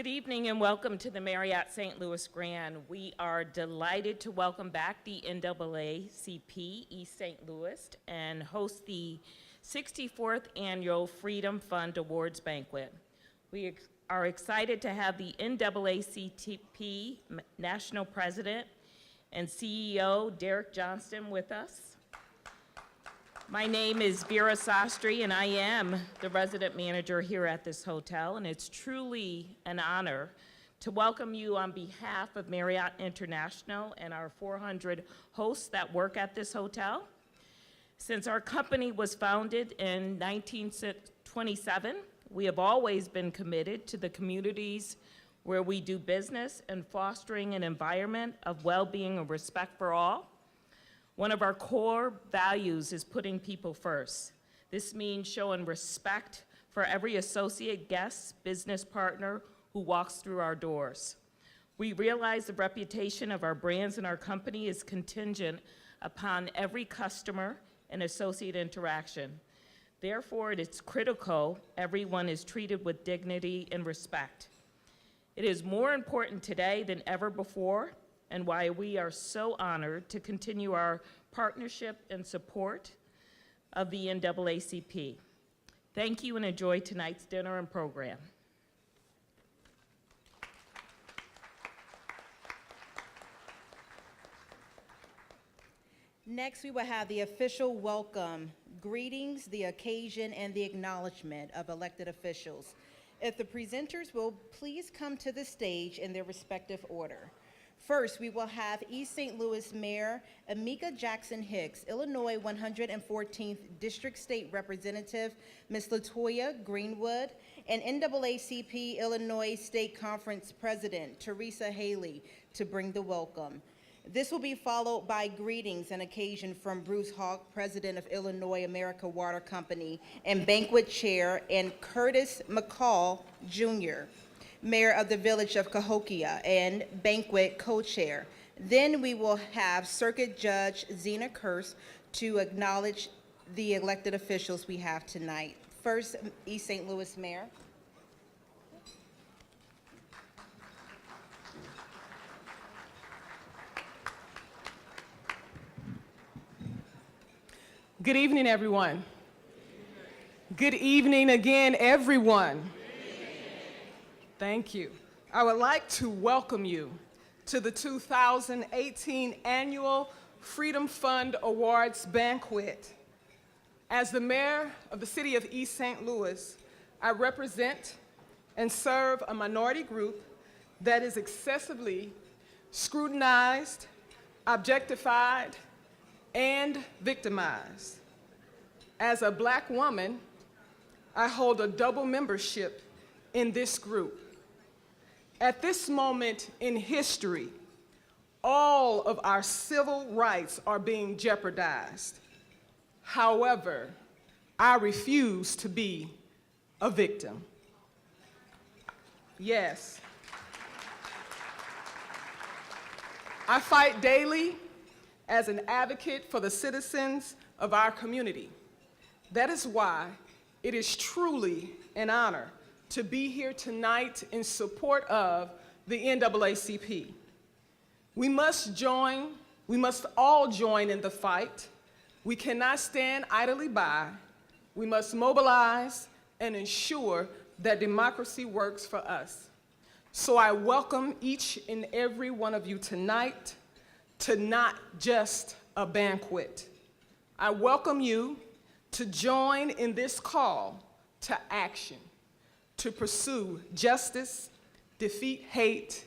Good evening and welcome to the Marriott St. Louis Grand. We are delighted to welcome back the NAACP East St. Louis and host the 64th Annual Freedom Fund Awards Banquet. We are excited to have the NAACP National President and CEO Derek Johnston with us. My name is Vera Sastry, and I am the resident manager here at this hotel, and it's truly an honor to welcome you on behalf of Marriott International and our 400 hosts that work at this hotel. Since our company was founded in 1927, we have always been committed to the communities where we do business and fostering an environment of well-being and respect for all. One of our core values is putting people first. This means showing respect for every associate, guest, business partner who walks through our doors. We realize the reputation of our brands and our company is contingent upon every customer and associate interaction. Therefore, it is critical everyone is treated with dignity and respect. It is more important today than ever before, and why we are so honored to continue our partnership and support of the NAACP. Thank you and enjoy tonight's dinner and program. Next, we will have the official welcome, greetings, the occasion, and the acknowledgement of elected officials. If the presenters will please come to the stage in their respective order. First, we will have East St. Louis Mayor Amika Jackson Hicks, Illinois 114th District State Representative Ms. Latoya Greenwood, and NAACP Illinois State Conference President Teresa Haley to bring the welcome. This will be followed by greetings and occasion from Bruce Hawk, President of Illinois America Water Company and Banquet Chair, and Curtis McCall, Jr., Mayor of the Village of Cahokia and Banquet Co-Chair. Then we will have Circuit Judge Zena Kurse to acknowledge the elected officials we have tonight. First, East St. Louis Mayor. Good evening, everyone. Good evening again, everyone. Thank you. I would like to welcome you to the 2018 Annual Freedom Fund Awards Banquet. As the mayor of the city of East St. Louis, I represent and serve a minority group that is excessively scrutinized, objectified, and victimized. As a Black woman, I hold a double membership in this group. At this moment in history, all of our civil rights are being jeopardized. However, I refuse to be a victim. Yes. I fight daily as an advocate for the citizens of our community. That is why it is truly an honor to be here tonight in support of the NAACP. We must all join in the fight. We cannot stand idly by. We must mobilize and ensure that democracy works for us. So I welcome each and every one of you tonight to not just a banquet. I welcome you to join in this call to action, to pursue justice, defeat hate,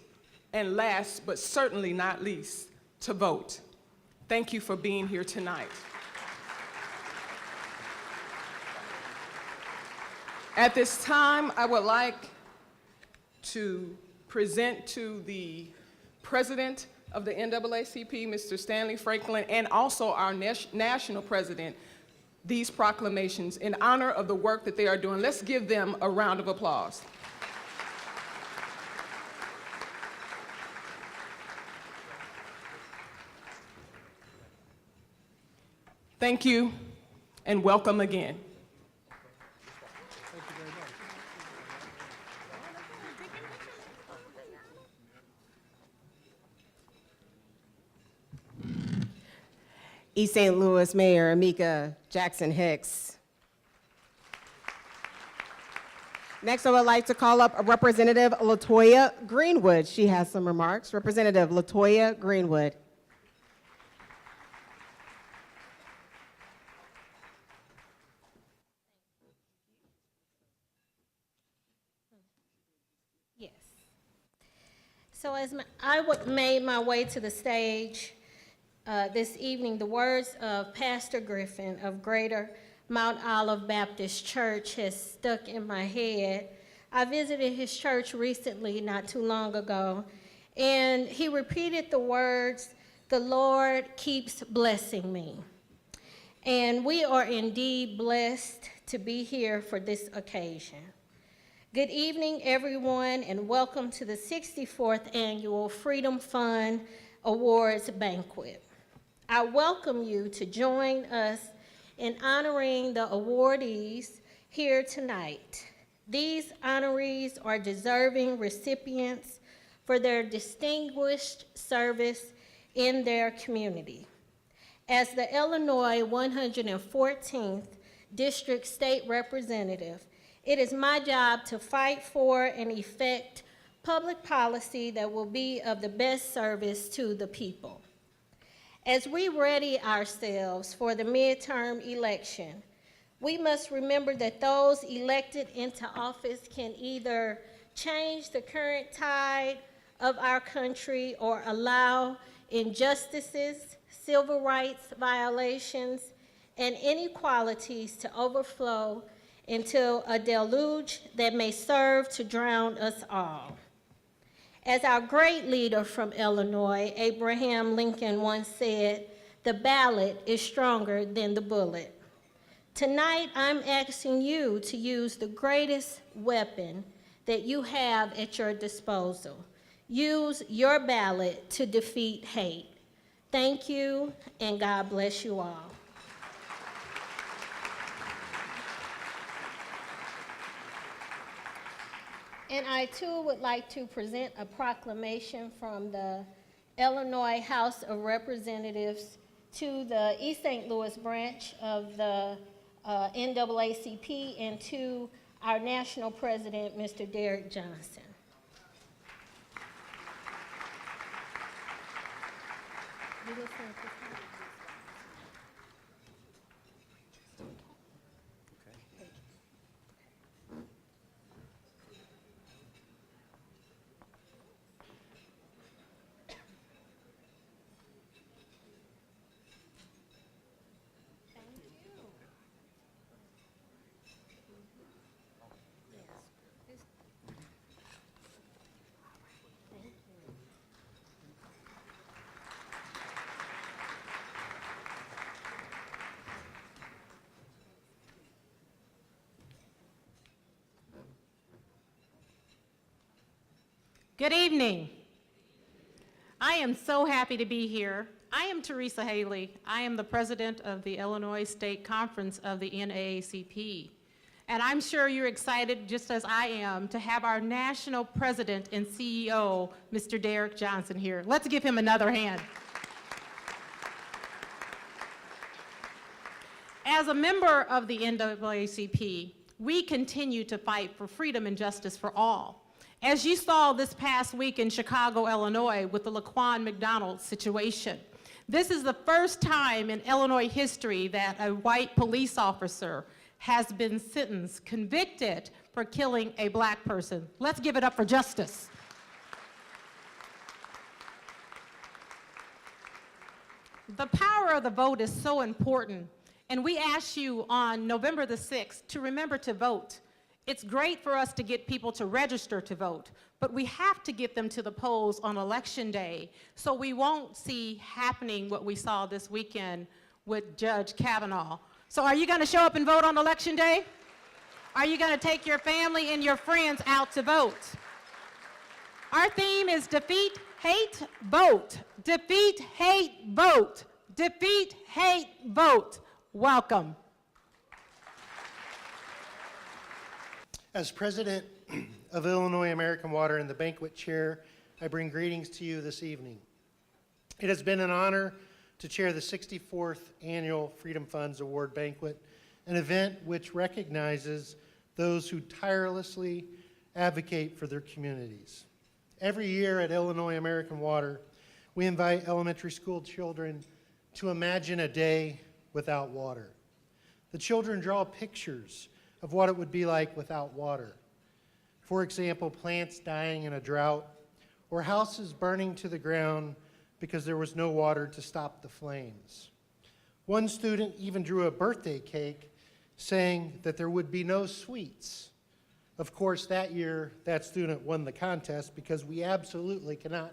and last but certainly not least, to vote. Thank you for being here tonight. At this time, I would like to present to the President of the NAACP, Mr. Stanley Franklin, and also our national president, these proclamations in honor of the work that they are doing. Let's give them a round of applause. Thank you, and welcome again. Thank you very much. East St. Louis Mayor Amika Jackson Hicks. Next, I would like to call up Representative Latoya Greenwood. She has some remarks. Representative Latoya Greenwood. Yes. So as I made my way to the stage this evening, the words of Pastor Griffin of Greater Mount Olive Baptist Church has stuck in my head. I visited his church recently, not too long ago, and he repeated the words, "The Lord keeps blessing me." And we are indeed blessed to be here for this occasion. Good evening, everyone, and welcome to the 64th Annual Freedom Fund Awards Banquet. I welcome you to join us in honoring the awardees here tonight. These honorees are deserving recipients for their distinguished service in their community. As the Illinois 114th District State Representative, it is my job to fight for and effect public policy that will be of the best service to the people. As we ready ourselves for the midterm election, we must remember that those elected into office can either change the current tide of our country or allow injustices, civil rights violations, and inequalities to overflow into a deluge that may serve to drown us all. As our great leader from Illinois, Abraham Lincoln, once said, "The ballot is stronger than the bullet." Tonight, I'm asking you to use the greatest weapon that you have at your disposal. Use your ballot to defeat hate. Thank you, and God bless you all. And I, too, would like to present a proclamation from the Illinois House of Representatives to the East St. Louis branch of the NAACP and to our national president, Mr. Derek Johnson. Good evening. I am so happy to be here. I am Teresa Haley. I am the president of the Illinois State Conference of the NAACP. And I'm sure you're excited, just as I am, to have our national president and CEO, Mr. Derek Johnson, here. Let's give him another hand. As a member of the NAACP, we continue to fight for freedom and justice for all. As you saw this past week in Chicago, Illinois, with the Laquan McDonald situation, this is the first time in Illinois history that a white police officer has been sentenced, convicted for killing a black person. Let's give it up for justice. The power of the vote is so important, and we ask you on November the 6th to remember to vote. It's great for us to get people to register to vote, but we have to get them to the polls on Election Day so we won't see happening what we saw this weekend with Judge Kavanaugh. So are you going to show up and vote on Election Day? Are you going to take your family and your friends out to vote? Our theme is defeat, hate, vote. Defeat, hate, vote. Defeat, hate, vote. Welcome. As president of Illinois American Water and the banquet chair, I bring greetings to you this evening. It has been an honor to chair the 64th Annual Freedom Funds Award Banquet, an event which recognizes those who tirelessly advocate for their communities. Every year at Illinois American Water, we invite elementary school children to imagine a day without water. The children draw pictures of what it would be like without water. For example, plants dying in a drought, or houses burning to the ground because there was no water to stop the flames. One student even drew a birthday cake saying that there would be no sweets. Of course, that year, that student won the contest because we absolutely cannot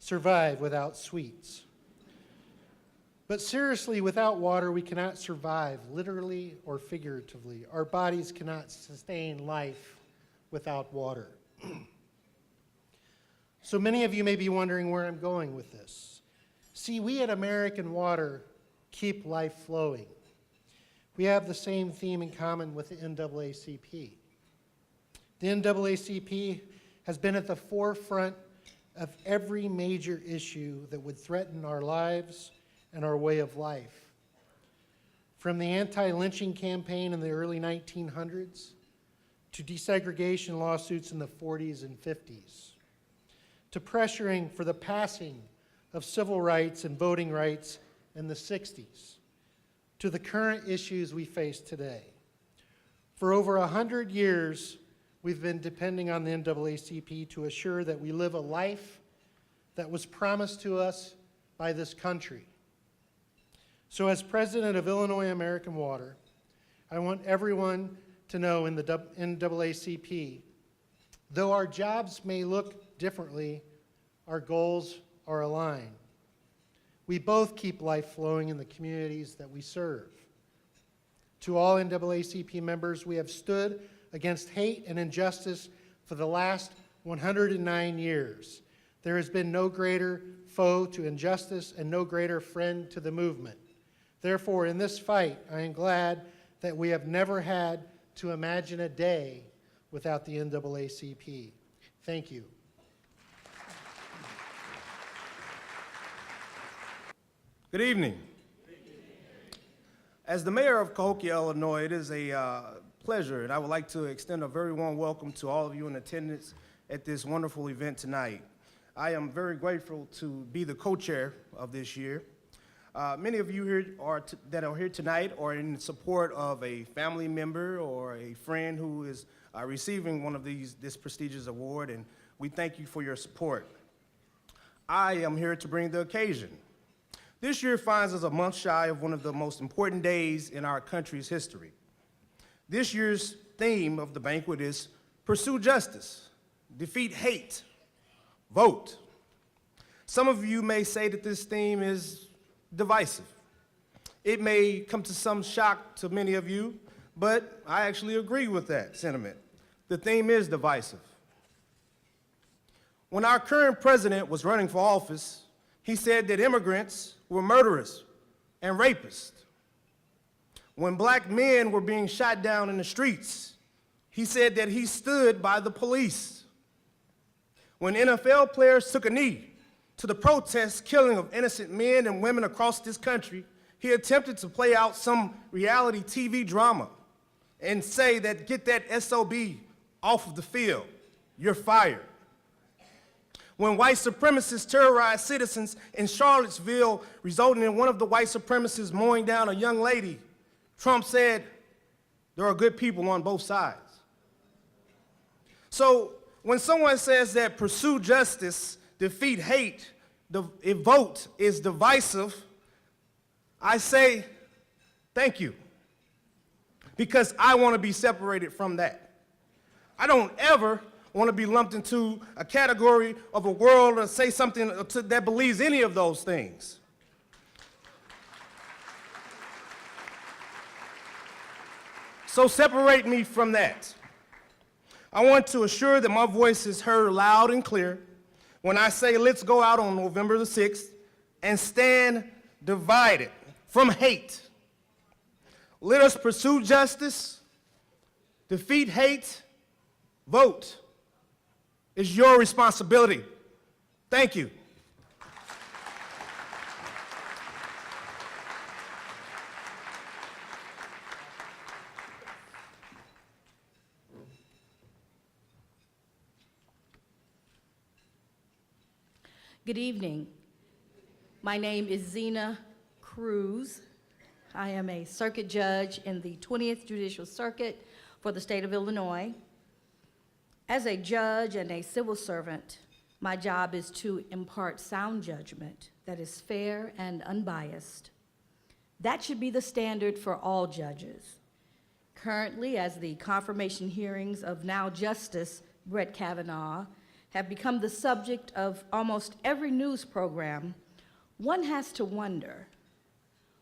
survive without sweets. But seriously, without water, we cannot survive, literally or figuratively. Our bodies cannot sustain life without water. So many of you may be wondering where I'm going with this. See, we at American Water keep life flowing. We have the same theme in common with the NAACP. The NAACP has been at the forefront of every major issue that would threaten our lives and our way of life. From the anti-lynching campaign in the early 1900s to desegregation lawsuits in the 40s and 50s, to pressuring for the passing of civil rights and voting rights in the 60s, to the current issues we face today. For over 100 years, we've been depending on the NAACP to assure that we live a life that was promised to us by this country. So as president of Illinois American Water, I want everyone to know in the NAACP, though our jobs may look differently, our goals are aligned. We both keep life flowing in the communities that we serve. To all NAACP members, we have stood against hate and injustice for the last 109 years. There has been no greater foe to injustice and no greater friend to the movement. Therefore, in this fight, I am glad that we have never had to imagine a day without the NAACP. Thank you. Good evening. As the mayor of Cahokia, Illinois, it is a pleasure, and I would like to extend a very warm welcome to all of you in attendance at this wonderful event tonight. I am very grateful to be the co-chair of this year. Many of you here that are here tonight are in support of a family member or a friend who is receiving one of this prestigious award, and we thank you for your support. I am here to bring the occasion. This year finds us a month shy of one of the most important days in our country's history. This year's theme of the banquet is Pursue Justice, Defeat Hate, Vote. Some of you may say that this theme is divisive. It may come to some shock to many of you, but I actually agree with that sentiment. The theme is divisive. When our current president was running for office, he said that immigrants were murderers and rapists. When black men were being shot down in the streets, he said that he stood by the police. When NFL players took a knee to the protest killing of innocent men and women across this country, he attempted to play out some reality TV drama and say that get that SOB off of the field, you're fired. When white supremacists terrorized citizens in Charlottesville, resulting in one of the white supremacists mowing down a young lady, Trump said, there are good people on both sides. So when someone says that pursue justice, defeat hate, vote is divisive, I say, thank you, because I want to be separated from that. I don't ever want to be lumped into a category of a world or say something that believes any of those things. So separate me from that. I want to assure that my voice is heard loud and clear when I say let's go out on November the 6th and stand divided from hate. Let us pursue justice, defeat hate, vote. It's your responsibility. Thank you. Good evening. My name is Zena Cruz. I am a circuit judge in the 20th Judicial Circuit for the state of Illinois. As a judge and a civil servant, my job is to impart sound judgment that is fair and unbiased. That should be the standard for all judges. Currently, as the confirmation hearings of now Justice Brett Kavanaugh have become the subject of almost every news program, one has to wonder,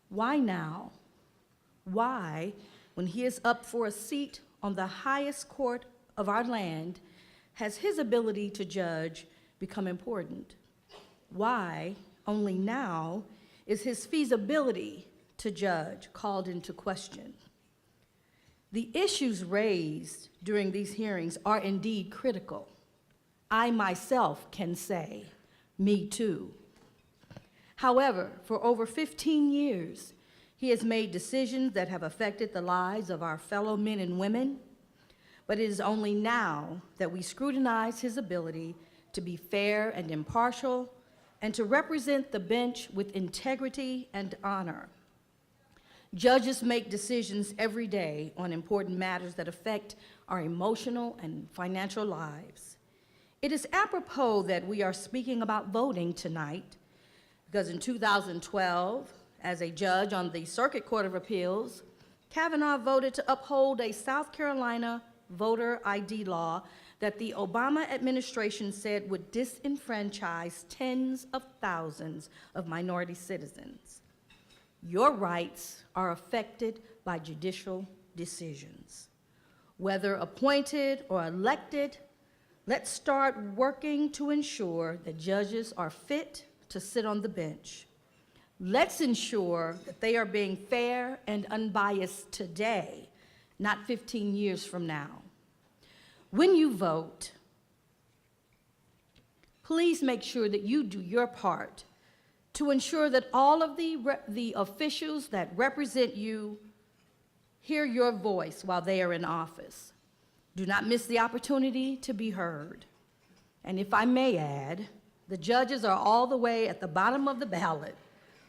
why now? Why, when he is up for a seat on the highest court of our land, has his ability to judge become important? Why, only now, is his feasibility to judge called into question? The issues raised during these hearings are indeed critical. I myself can say, me too. However, for over 15 years, he has made decisions that have affected the lives of our fellow men and women, but it is only now that we scrutinize his ability to be fair and impartial and to represent the bench with integrity and honor. Judges make decisions every day on important matters that affect our emotional and financial lives. It is apropos that we are speaking about voting tonight, because in 2012, as a judge on the Circuit Court of Appeals, Kavanaugh voted to uphold a South Carolina voter ID law that the Obama administration said would disenfranchise tens of thousands of minority citizens. Your rights are affected by judicial decisions. Whether appointed or elected, let's start working to ensure that judges are fit to sit on the bench. Let's ensure that they are being fair and unbiased today, not 15 years from now. When you vote, please make sure that you do your part to ensure that all of the officials that represent you hear your voice while they are in office. Do not miss the opportunity to be heard. And if I may add, the judges are all the way at the bottom of the ballot.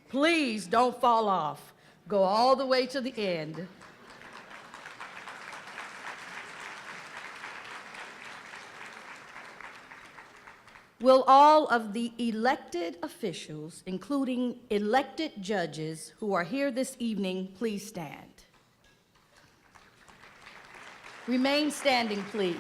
Please don't fall off. Go all the way to the end. Will all of the elected officials, including elected judges who are here this evening, please stand? Remain standing, please.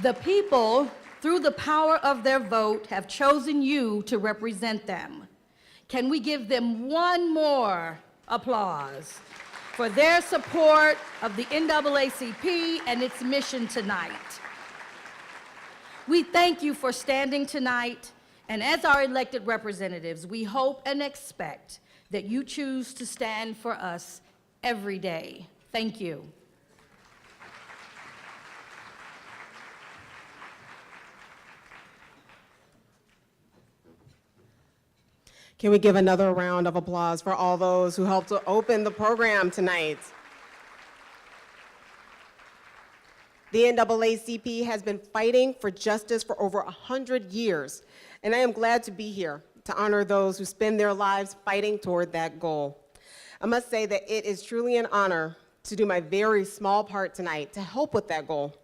The people, through the power of their vote, have chosen you to represent them. Can we give them one more applause for their support of the NAACP and its mission tonight? We thank you for standing tonight, and as our elected representatives, we hope and expect that you choose to stand for us every day. Thank you. Can we give another round of applause for all those who helped to open the program tonight? The NAACP has been fighting for justice for over 100 years, and I am glad to be here to honor those who spend their lives fighting toward that goal. I must say that it is truly an honor to do my very small part tonight to help with that goal.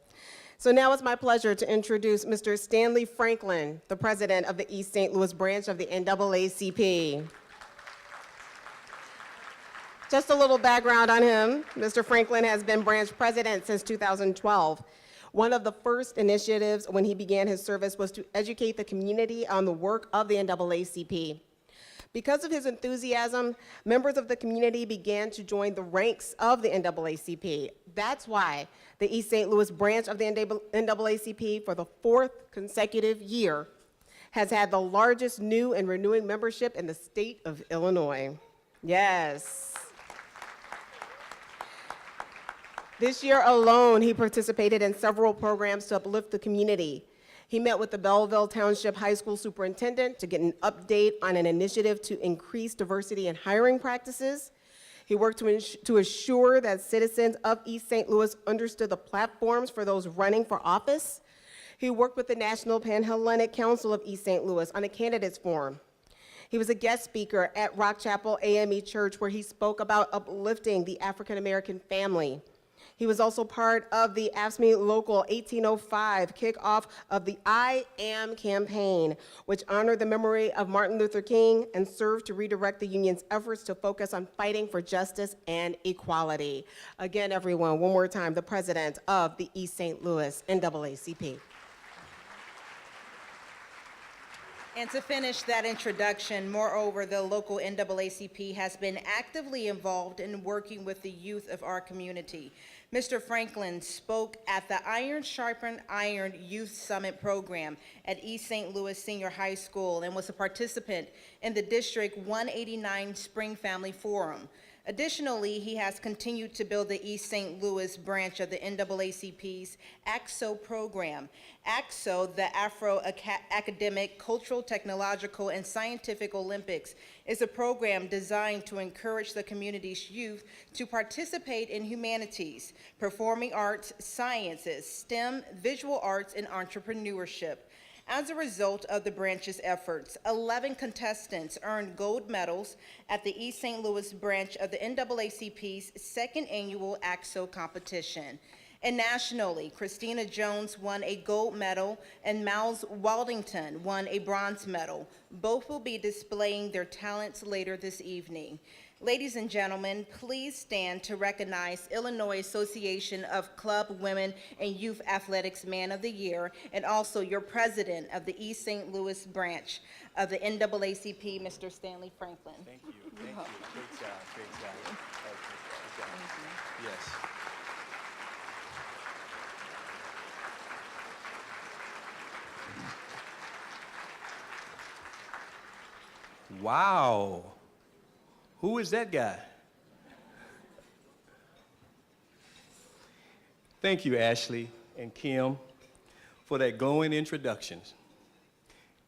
So now it's my pleasure to introduce Mr. Stanley Franklin, the president of the East St. Louis branch of the NAACP. Just a little background on him. Mr. Franklin has been branch president since 2012. One of the first initiatives when he began his service was to educate the community on the work of the NAACP. Because of his enthusiasm, members of the community began to join the ranks of the NAACP. That's why the East St. Louis branch of the NAACP, for the 4th consecutive year, has had the largest new and renewing membership in the state of Illinois. Yes. This year alone, he participated in several programs to uplift the community. He met with the Belleville Township High School superintendent to get an update on an initiative to increase diversity in hiring practices. He worked to assure that citizens of East St. Louis understood the platforms for those running for office. He worked with the National Pan-Hellenic Council of East St. Louis on a candidates forum. He was a guest speaker at Rock Chapel AME Church, where he spoke about uplifting the African-American family. He was also part of the AFSCME Local 1805 kickoff of the I Am campaign, which honored the memory of Martin Luther King and served to redirect the union's efforts to focus on fighting for justice and equality. Again, everyone, one more time, the president of the East St. Louis NAACP. And to finish that introduction, moreover, the local NAACP has been actively involved in working with the youth of our community. Mr. Franklin spoke at the Iron Sharpen Iron Youth Summit program at East St. Louis Senior High School and was a participant in the District 189 Spring Family Forum. Additionally, he has continued to build the East St. Louis branch of the NAACP's ACSO program. ACSO, the Afro-Academic, Cultural, Technological, and Scientific Olympics, is a program designed to encourage the community's youth to participate in humanities, performing arts, sciences, STEM, visual arts, and entrepreneurship. As a result of the branch's efforts, 11 contestants earned gold medals at the East St. Louis branch of the NAACP's second annual ACSO competition. And nationally, Christina Jones won a gold medal and Miles Waldington won a bronze medal. Both will be displaying their talents later this evening. Ladies and gentlemen, please stand to recognize Illinois Association of Club Women and Youth Athletics Man of the Year, and also your president of the East St. Louis branch of the NAACP, Mr. Stanley Franklin. Thank you. Thank you. Great job. Great job. Good job. Yes. Wow. Who is that guy? Thank you, Ashley and Kim, for that glowing introductions.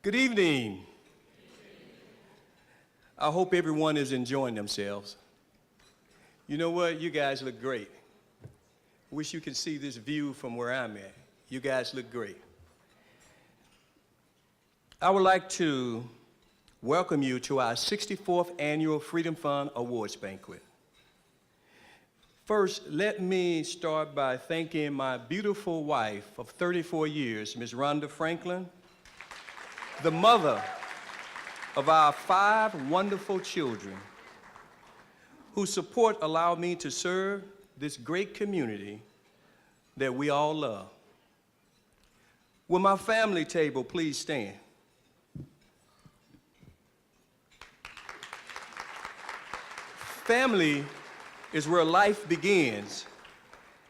Good evening. I hope everyone is enjoying themselves. You know what? You guys look great. Wish you could see this view from where I'm at. You guys look great. I would like to welcome you to our 64th Annual Freedom Fund Awards Banquet. First, let me start by thanking my beautiful wife of 34 years, Ms. Rhonda Franklin, the mother of our 5 wonderful children, whose support allowed me to serve this great community that we all love. Will my family table please stand? Family is where life begins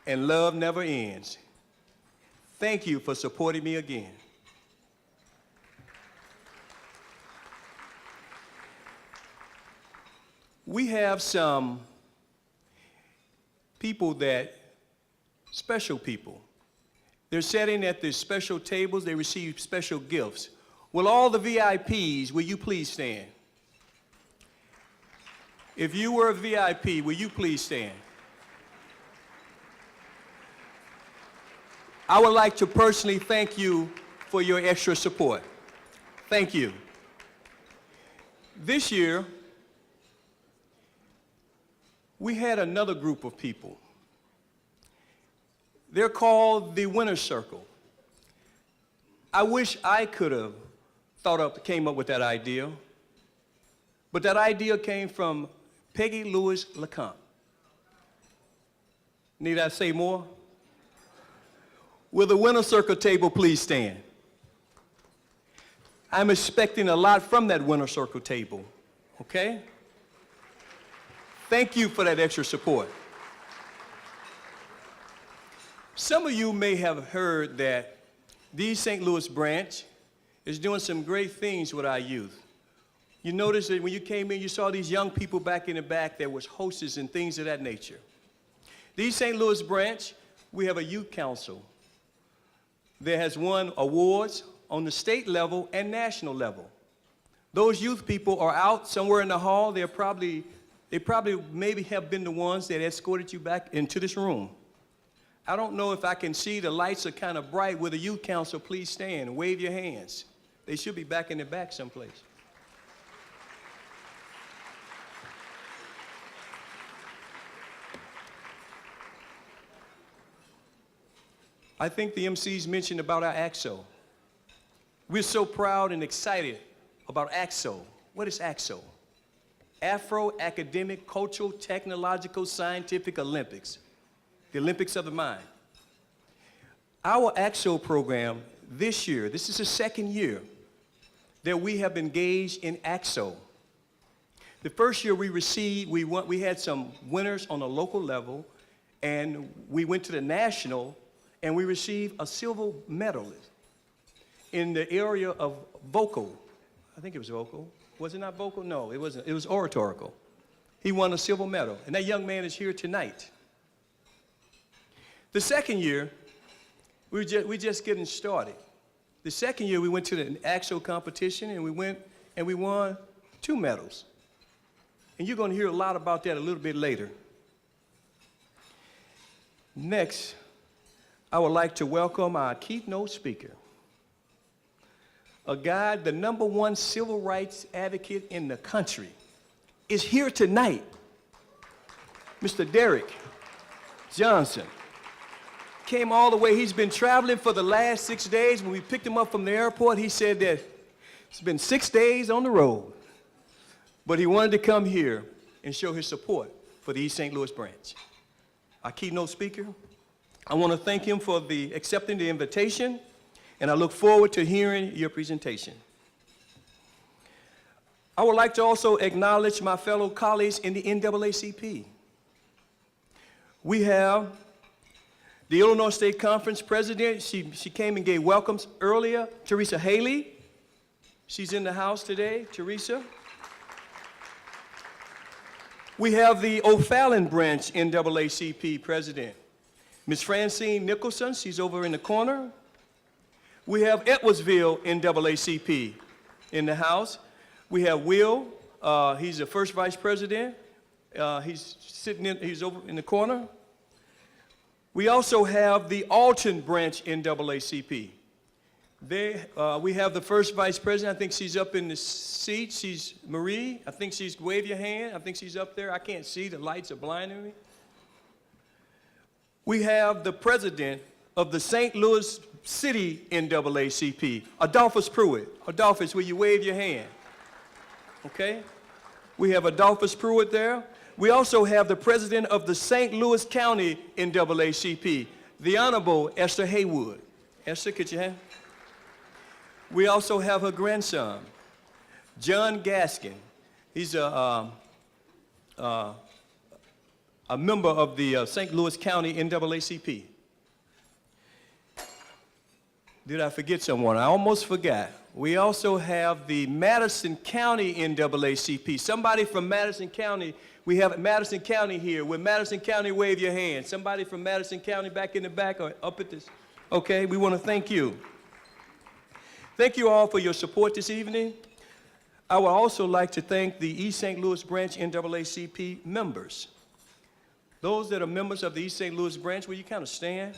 and love never ends. Thank you for supporting me again. We have some people special people. They're sitting at the special tables, they receive special gifts. Will all the VIPs, will you please stand? If you were a VIP, will you please stand? I would like to personally thank you for your extra support. Thank you. This year, we had another group of people. They're called the Winner's Circle. I wish I could have came up with that idea, but that idea came from Peggy Lewis LeCompte. Need I say more? Will the Winner's Circle table please stand? I'm expecting a lot from that Winner's Circle table, okay? Thank you for that extra support. Some of you may have heard that the East St. Louis branch is doing some great things with our youth. You noticed that when you came in, you saw these young people back in the back that was hostess and things of that nature. The East St. Louis branch, we have a youth council that has won awards on the state level and national level. Those youth people are out somewhere in the hall. They're probably They probably maybe have been the ones that escorted you back into this room. I don't know if I can see, the lights are kind of bright. Will the youth council please stand and wave your hands? They should be back in the back someplace. I think the MCs mentioned about our AXO. We're so proud and excited about AXO. What is AXO? Afro-Academic, Cultural, Technological, Scientific Olympics, the Olympics of the mind. Our AXO program this year, this is the second year that we have engaged in AXO. The first year we had some winners on a local level, and we went to the national, and we received a silver medalist in the area of vocal. I think it was vocal. Was it not vocal? No, it wasn't. It was oratorical. He won a silver medal, and that young man is here tonight. The second year, we're just getting started. The second year, we went to the actual competition, and we went and we won 2 medals. And you're going to hear a lot about that a little bit later. Next, I would like to welcome our keynote speaker, a guy, the #1 civil rights advocate in the country, is here tonight. Mr. Derrick Johnson came all the way. He's been traveling for the last 6 days. When we picked him up from the airport, he said that it's been 6 days on the road, but he wanted to come here and show his support for the East St. Louis branch. Our keynote speaker, I want to thank him for accepting the invitation, and I look forward to hearing your presentation. I would like to also acknowledge my fellow colleagues in the NAACP. We have the Illinois State Conference president. She came and gave welcomes earlier, Teresa Haley. She's in the house today, Teresa. We have the O'Fallon branch NAACP president, Ms. Francine Nicholson. She's over in the corner. We have Edwardsville NAACP in the house. We have Will. He's the first vice president. He's over in the corner. We also have the Alton branch NAACP. We have the first vice president. I think she's up in the seat. She's Marie. I think she's, wave your hand. I think she's up there. I can't see. The lights are blinding me. We have the president of the St. Louis City NAACP, Adolphus Pruitt. Adolphus, will you wave your hand? Okay. We have Adolphus Pruitt there. We also have the president of the St. Louis County NAACP, the Honorable Esther Haywood. Esther, could you have? We also have her grandson, John Gaskin. He's a member of the St. Louis County NAACP. Did I forget someone? I almost forgot. We also have the Madison County NAACP. Somebody from Madison County. We have Madison County here. With Madison County, wave your hand. Somebody from Madison County back in the back or up at this? Okay, we want to thank you. Thank you all for your support this evening. I would also like to thank the East St. Louis branch NAACP members. Those that are members of the East St. Louis branch, will you kind of stand?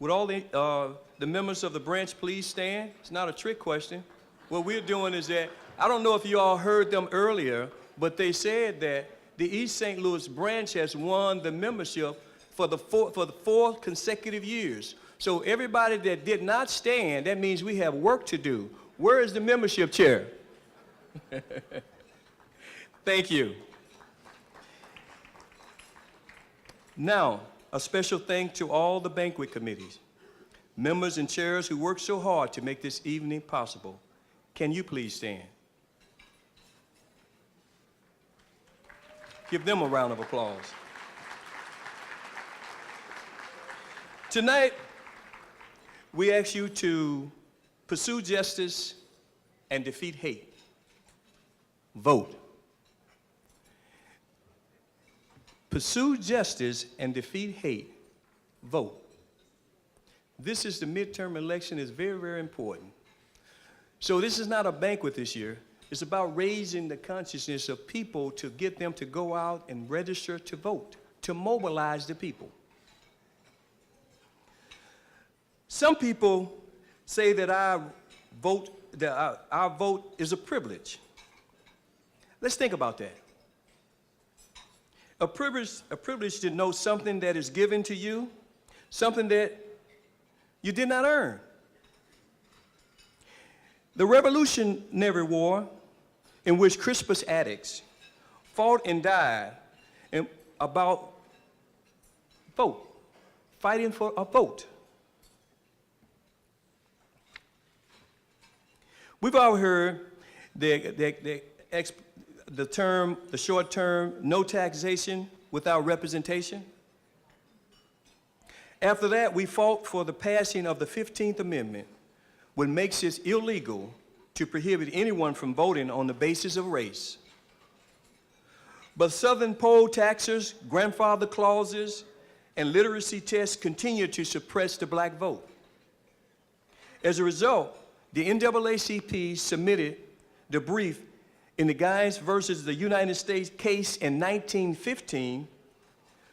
Would all the members of the branch please stand? It's not a trick question. What we're doing is that, I don't know if you all heard them earlier, but they said that the East St. Louis branch has won the membership for the 4 consecutive years. So everybody that did not stand, that means we have work to do. Where is the membership chair? Thank you. Now, a special thank to all the banquet committees, members and chairs who worked so hard to make this evening possible. Can you please stand? Give them a round of applause. Tonight, we ask you to pursue justice and defeat hate. Vote. Pursue justice and defeat hate. Vote. This is the midterm election. It's very, very important. So this is not a banquet this year. It's about raising the consciousness of people to get them to go out and register to vote, to mobilize the people. Some people say that our vote is a privilege. Let's think about that. A privilege to know something that is given to you, something that you did not earn. The Revolutionary War, in which Crispus Attucks fought and died about vote, fighting for a vote. We've all heard the short term, no taxation without representation. After that, we fought for the passing of the 15th Amendment, which makes it illegal to prohibit anyone from voting on the basis of race. But Southern poll taxes, grandfather clauses, and literacy tests continue to suppress the black vote. As a result, the NAACP submitted the brief in the Guys versus the United States case in 1915,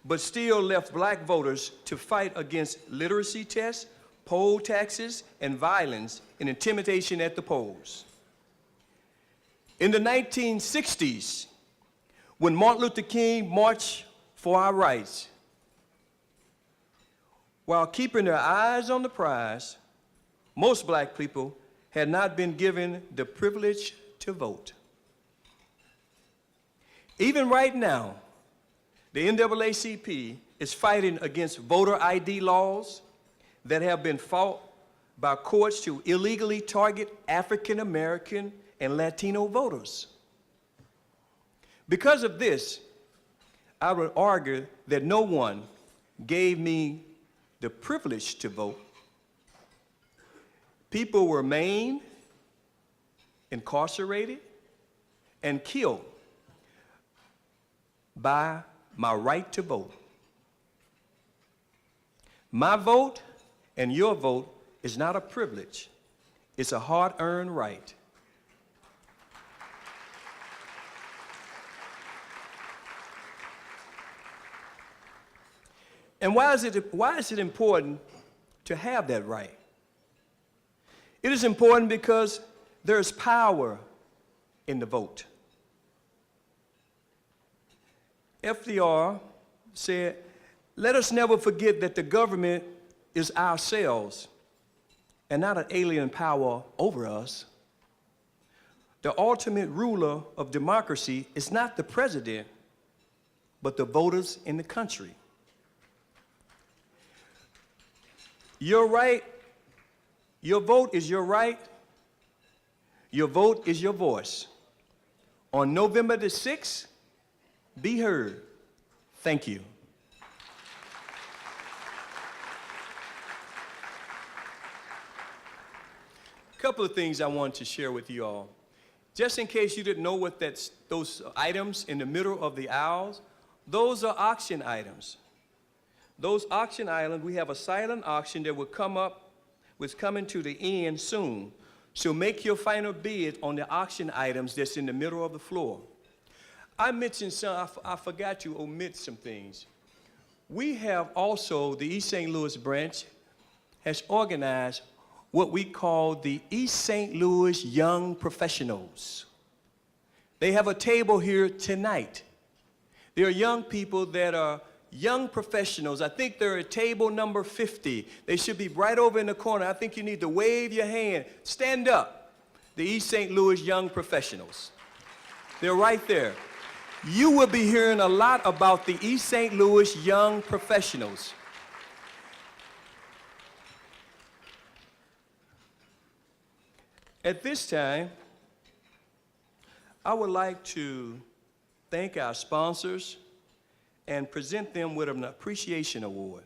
but still left black voters to fight against literacy tests, poll taxes, and violence and intimidation at the polls. In the 1960s, when Martin Luther King marched for our rights, while keeping their eyes on the prize, most black people had not been given the privilege to vote. Even right now, the NAACP is fighting against voter ID laws that have been fought by courts to illegally target African American and Latino voters. Because of this, I would argue that no one gave me the privilege to vote. People were maimed, incarcerated, and killed by my right to vote. My vote and your vote is not a privilege. It's a hard-earned right. And why is it important to have that right? It is important because there's power in the vote. FDR said, "Let us never forget that the government is ourselves and not an alien power over us. The ultimate ruler of democracy is not the president, but the voters in the country." Your right, your vote is your right, your vote is your voice. On November the 6th, be heard. Thank you. A couple of things I want to share with you all. Just in case you didn't know what those items in the middle of the aisles, those are auction items. Those auction items, we have a silent auction that will come up, was coming to the end soon. So make your final bid on the auction items that's in the middle of the floor. I mentioned some, I forgot to omit some things. We have also, the East St. Louis branch has organized what we call the East St. Louis Young Professionals. They have a table here tonight. There are young people that are young professionals. I think they're at table number 50. They should be right over in the corner. I think you need to wave your hand. Stand up. The East St. Louis Young Professionals. They're right there. You will be hearing a lot about the East St. Louis Young Professionals. At this time, I would like to thank our sponsors and present them with an appreciation award.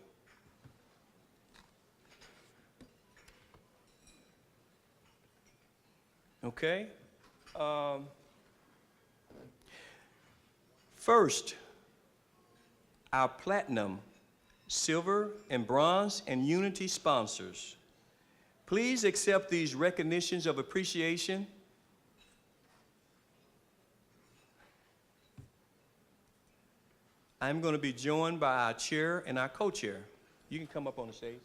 Okay? First, our platinum, silver, and bronze and unity sponsors. Please accept these recognitions of appreciation. I'm going to be joined by our chair and our co-chair. You can come up on the stage.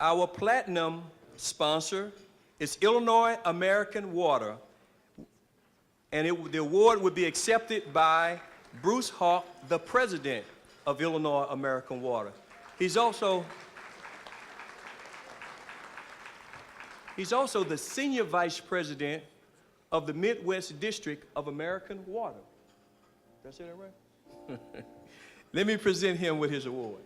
Our platinum sponsor is Illinois American Water, and the award would be accepted by Bruce Hawk, the president of Illinois American Water. He's also the senior vice president of the Midwest District of American Water. Did I say that right? Let me present him with his award.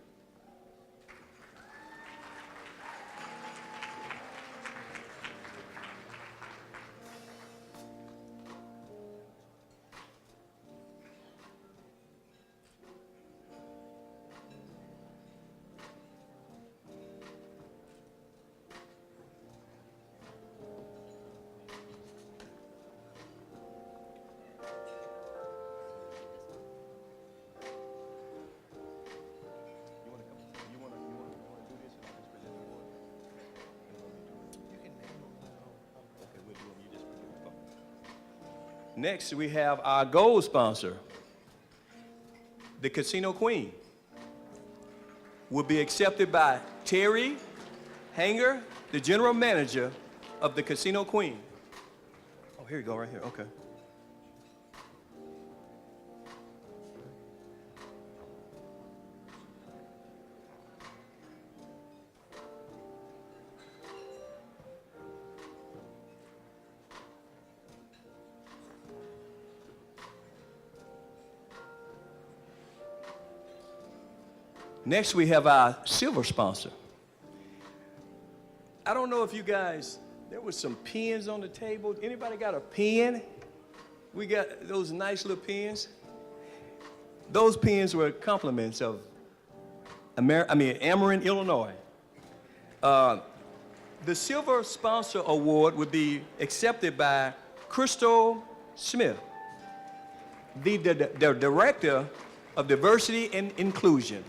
Next, we have our gold sponsor, the Casino Queen, will be accepted by Terry Hanger, the general manager of the Casino Queen. Oh, here you go, right here, okay. Next, we have our silver sponsor. I don't know if you guys, there was some pens on the table. Anybody got a pen? We got those nice little pens. Those pens were compliments of Ameren, Illinois. The silver sponsor award would be accepted by Crystal Smith, the director of diversity and inclusion.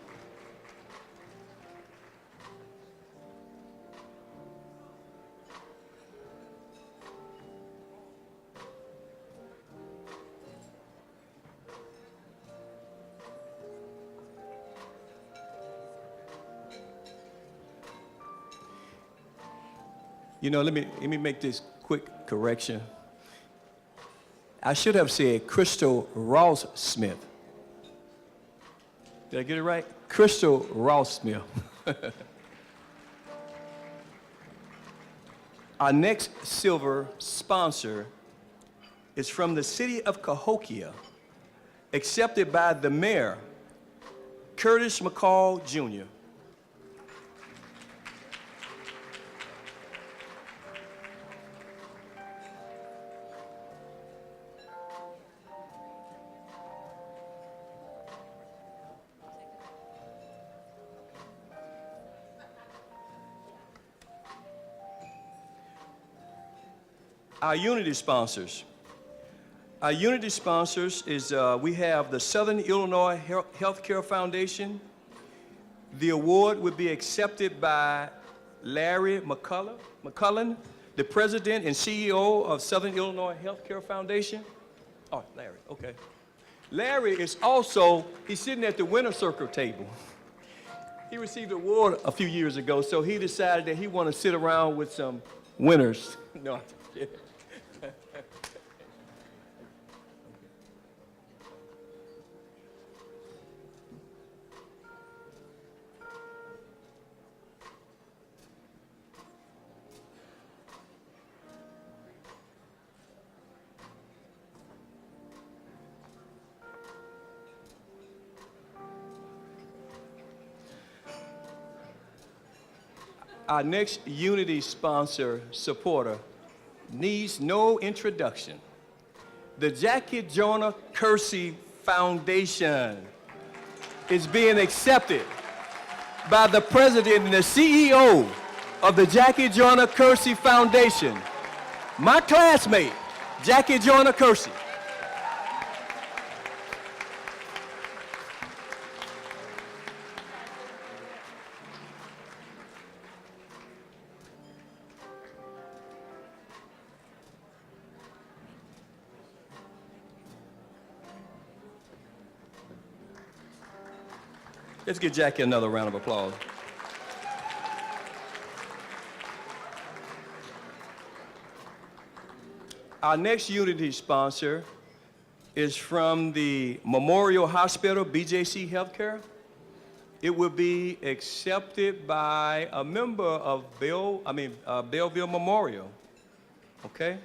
You know, let me make this quick correction. I should have said Crystal Ross Smith. Did I get it right? Crystal Ross Smith. Our next silver sponsor is from the city of Cahokia, accepted by the mayor, Curtis McCall Jr. Our unity sponsors. Our unity sponsors is, we have the Southern Illinois Healthcare Foundation. The award would be accepted by Larry McCullen, the president and CEO of Southern Illinois Healthcare Foundation. Oh, Larry, okay. Larry is also, he's sitting at the winner's circle table. He received an award a few years ago, so he decided that he wanted to sit around with some winners. No, I'm just kidding. Our next unity sponsor supporter needs no introduction. The Jackie Joyner-Kersee Foundation is being accepted by the president and the CEO of the Jackie Joyner-Kersee Foundation, my classmate, Jackie Joyner-Kersee. Let's give Jackie another round of applause. Our next Unity sponsor is from the Memorial Hospital, BJC Healthcare. It will be accepted by a member of Belleville Memorial, okay?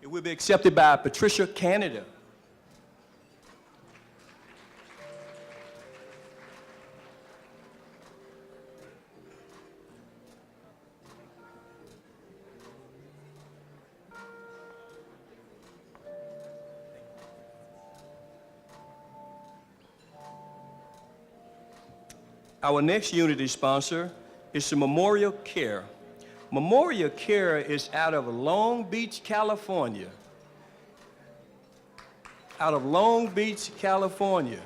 It will be accepted by Patricia Canada. Our next Unity sponsor is the Memorial Care. Memorial Care is out of Long Beach, California. Out of Long Beach, California.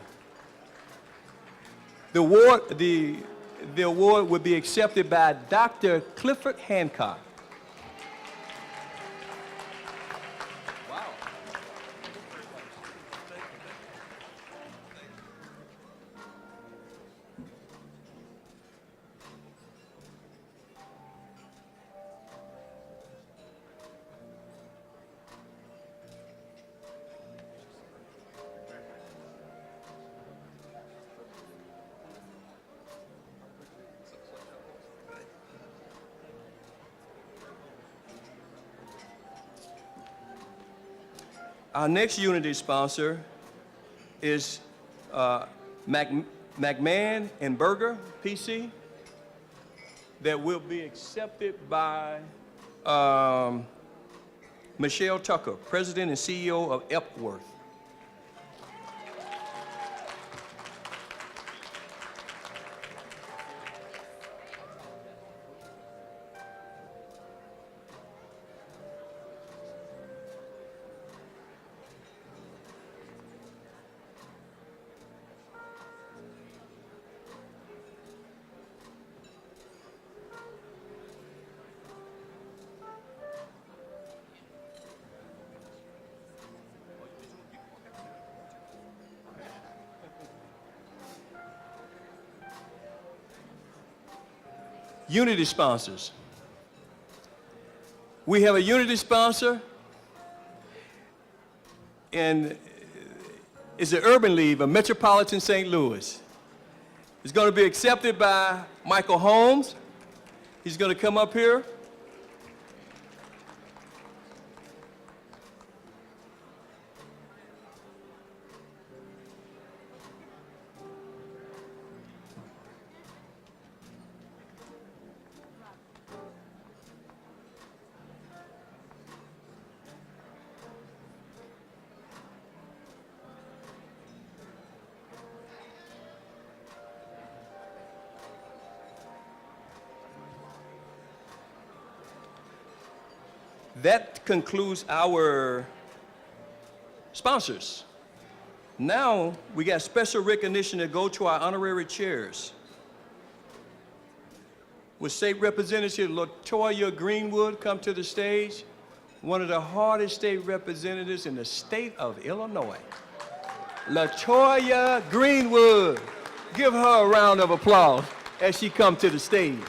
The award will be accepted by Dr. Clifford Hancock. Our next Unity sponsor is McMahon and Berger, PC, that will be accepted by Michelle Tucker, President and CEO of Epworth. Unity sponsors. We have a Unity sponsor, and it's the Urban League of Metropolitan St. Louis. It's going to be accepted by Michael Holmes. He's going to come up here. That concludes our sponsors. Now we got special recognition to go to our honorary chairs. Will State Representative Latoya Greenwood come to the stage? One of the hardest state representatives in the state of Illinois. Latoya Greenwood. Give her a round of applause as she comes to the stage.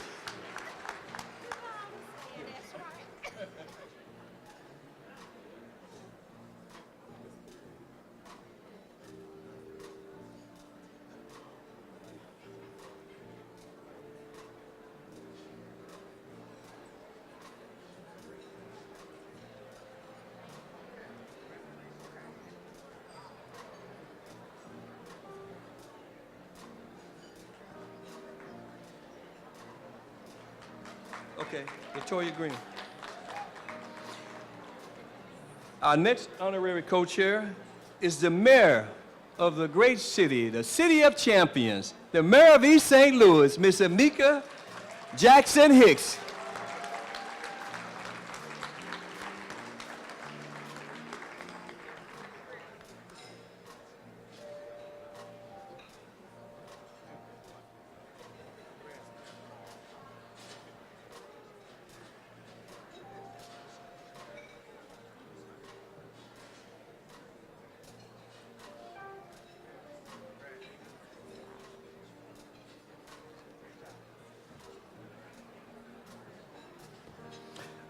Okay, Latoya Green. Our next honorary co-chair is the mayor of the great city, the city of champions, the mayor of East St. Louis, Miss Amika Jackson Hicks.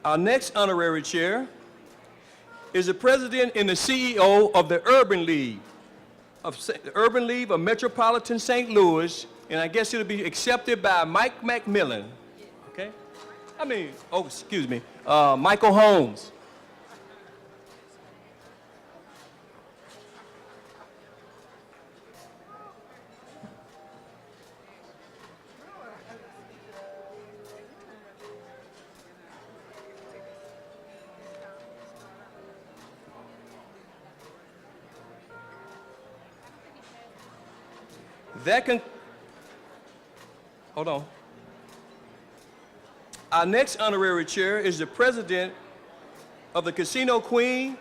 Our next honorary chair is the president and the CEO of the Urban League of Metropolitan St. Louis, and I guess it'll be accepted by Mike McMillan. Okay? Excuse me, Michael Holmes. Hold on. Our next honorary chair is the president of the Casino Queen,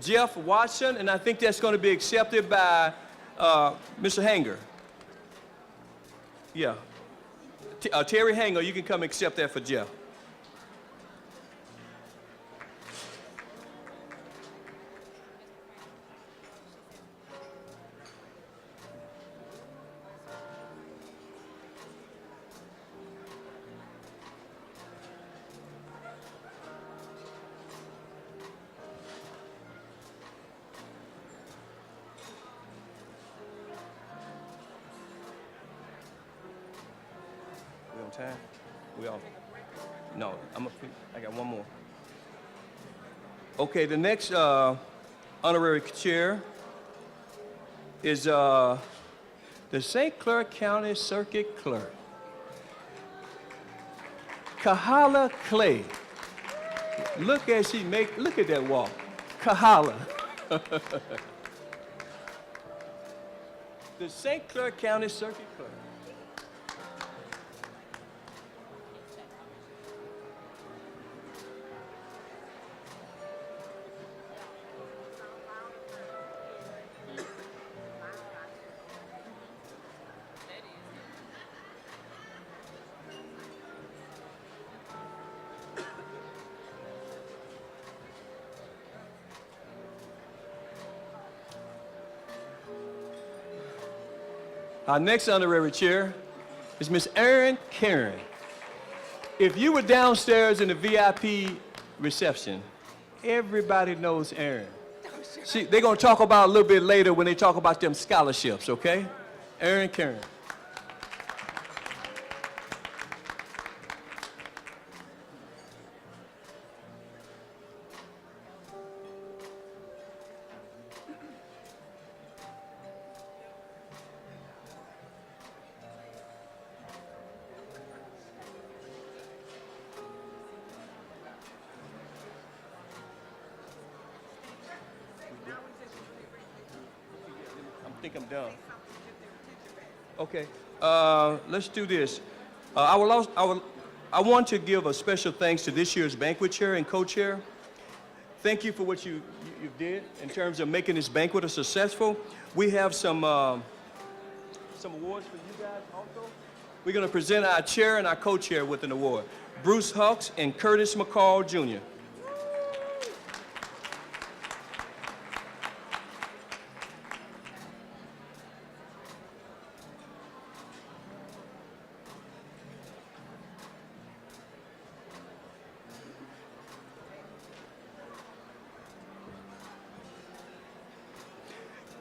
Jeff Watson, and I think that's going to be accepted by Mr. Hanger. Yeah. Terry Hanger, you can come accept that for Jeff. Time? We all? No, I got one more. Okay, the next honorary chair is the St. Clair County Circuit Clerk, Kahala Clay. Look at that walk, Kahala. The St. Clair County Circuit Clerk. Our next honorary chair is Miss Erin Karen. If you were downstairs in the VIP reception, everybody knows Erin. They're going to talk about a little bit later when they talk about them scholarships, okay? Erin Karen. I think I'm done. Okay, let's do this. I want to give a special thanks to this year's banquet chair and co-chair. Thank you for what you did in terms of making this banquet a successful. We have some awards for you guys also. We're going to present our chair and our co-chair with an award. Bruce Hucks and Curtis McCall Jr.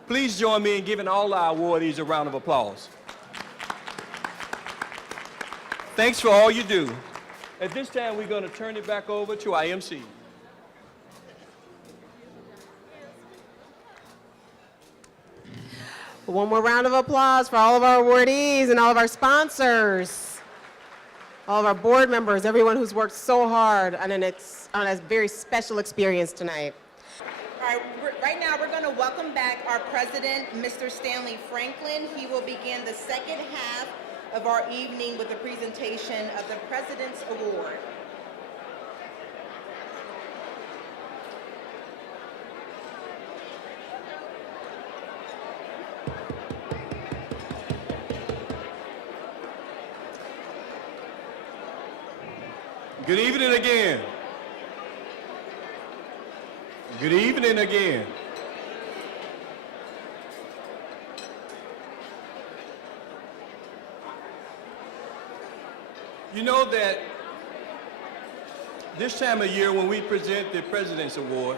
Please join me in giving all our awardees a round of applause. Thanks for all you do. At this time, we're going to turn it back over to our MC. One more round of applause for all of our awardees and all of our sponsors, all of our board members, everyone who's worked so hard on a very special experience tonight. All right, right now we're going to welcome back our president, Mr. Stanley Franklin. He will begin the second half of our evening with the presentation of the President's Award. Good evening again. Good evening again. You know that This time of year when we present the President's Award,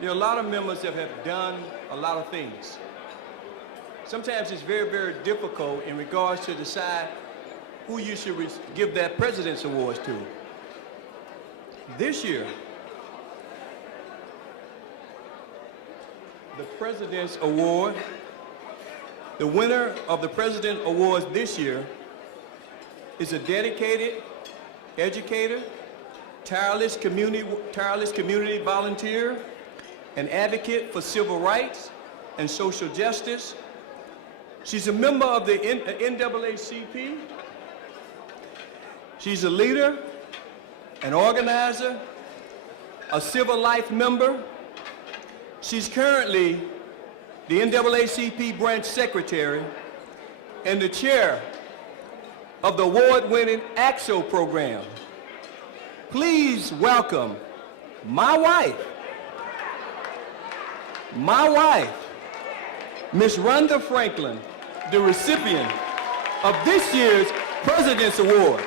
there are a lot of members that have done a lot of things. Sometimes it's very, very difficult in regards to decide who you should give that President's Awards to. This year, the President's Award, the winner of the President Awards this year is a dedicated educator, tireless community volunteer, an advocate for civil rights and social justice. She's a member of the NAACP. She's a leader, an organizer, a civil life member. She's currently the NAACP branch secretary and the chair of the award-winning AXO program. Please welcome my wife, Miss Rhonda Franklin, the recipient of this year's President's Award.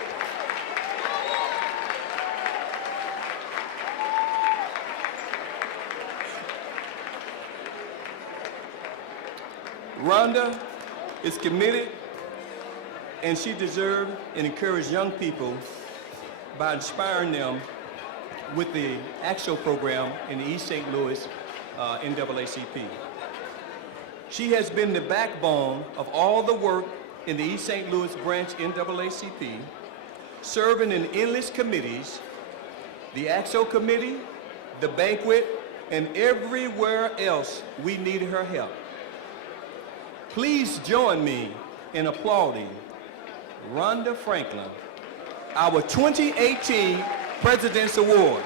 Rhonda is committed, and she deserves and encourages young people by inspiring them with the AXO program in the East St. Louis NAACP. She has been the backbone of all the work in the East St. Louis branch NAACP, serving in endless committees, the AXO committee, the banquet, and everywhere else we needed her help. Please join me in applauding Rhonda Franklin, our 2018 President's Award.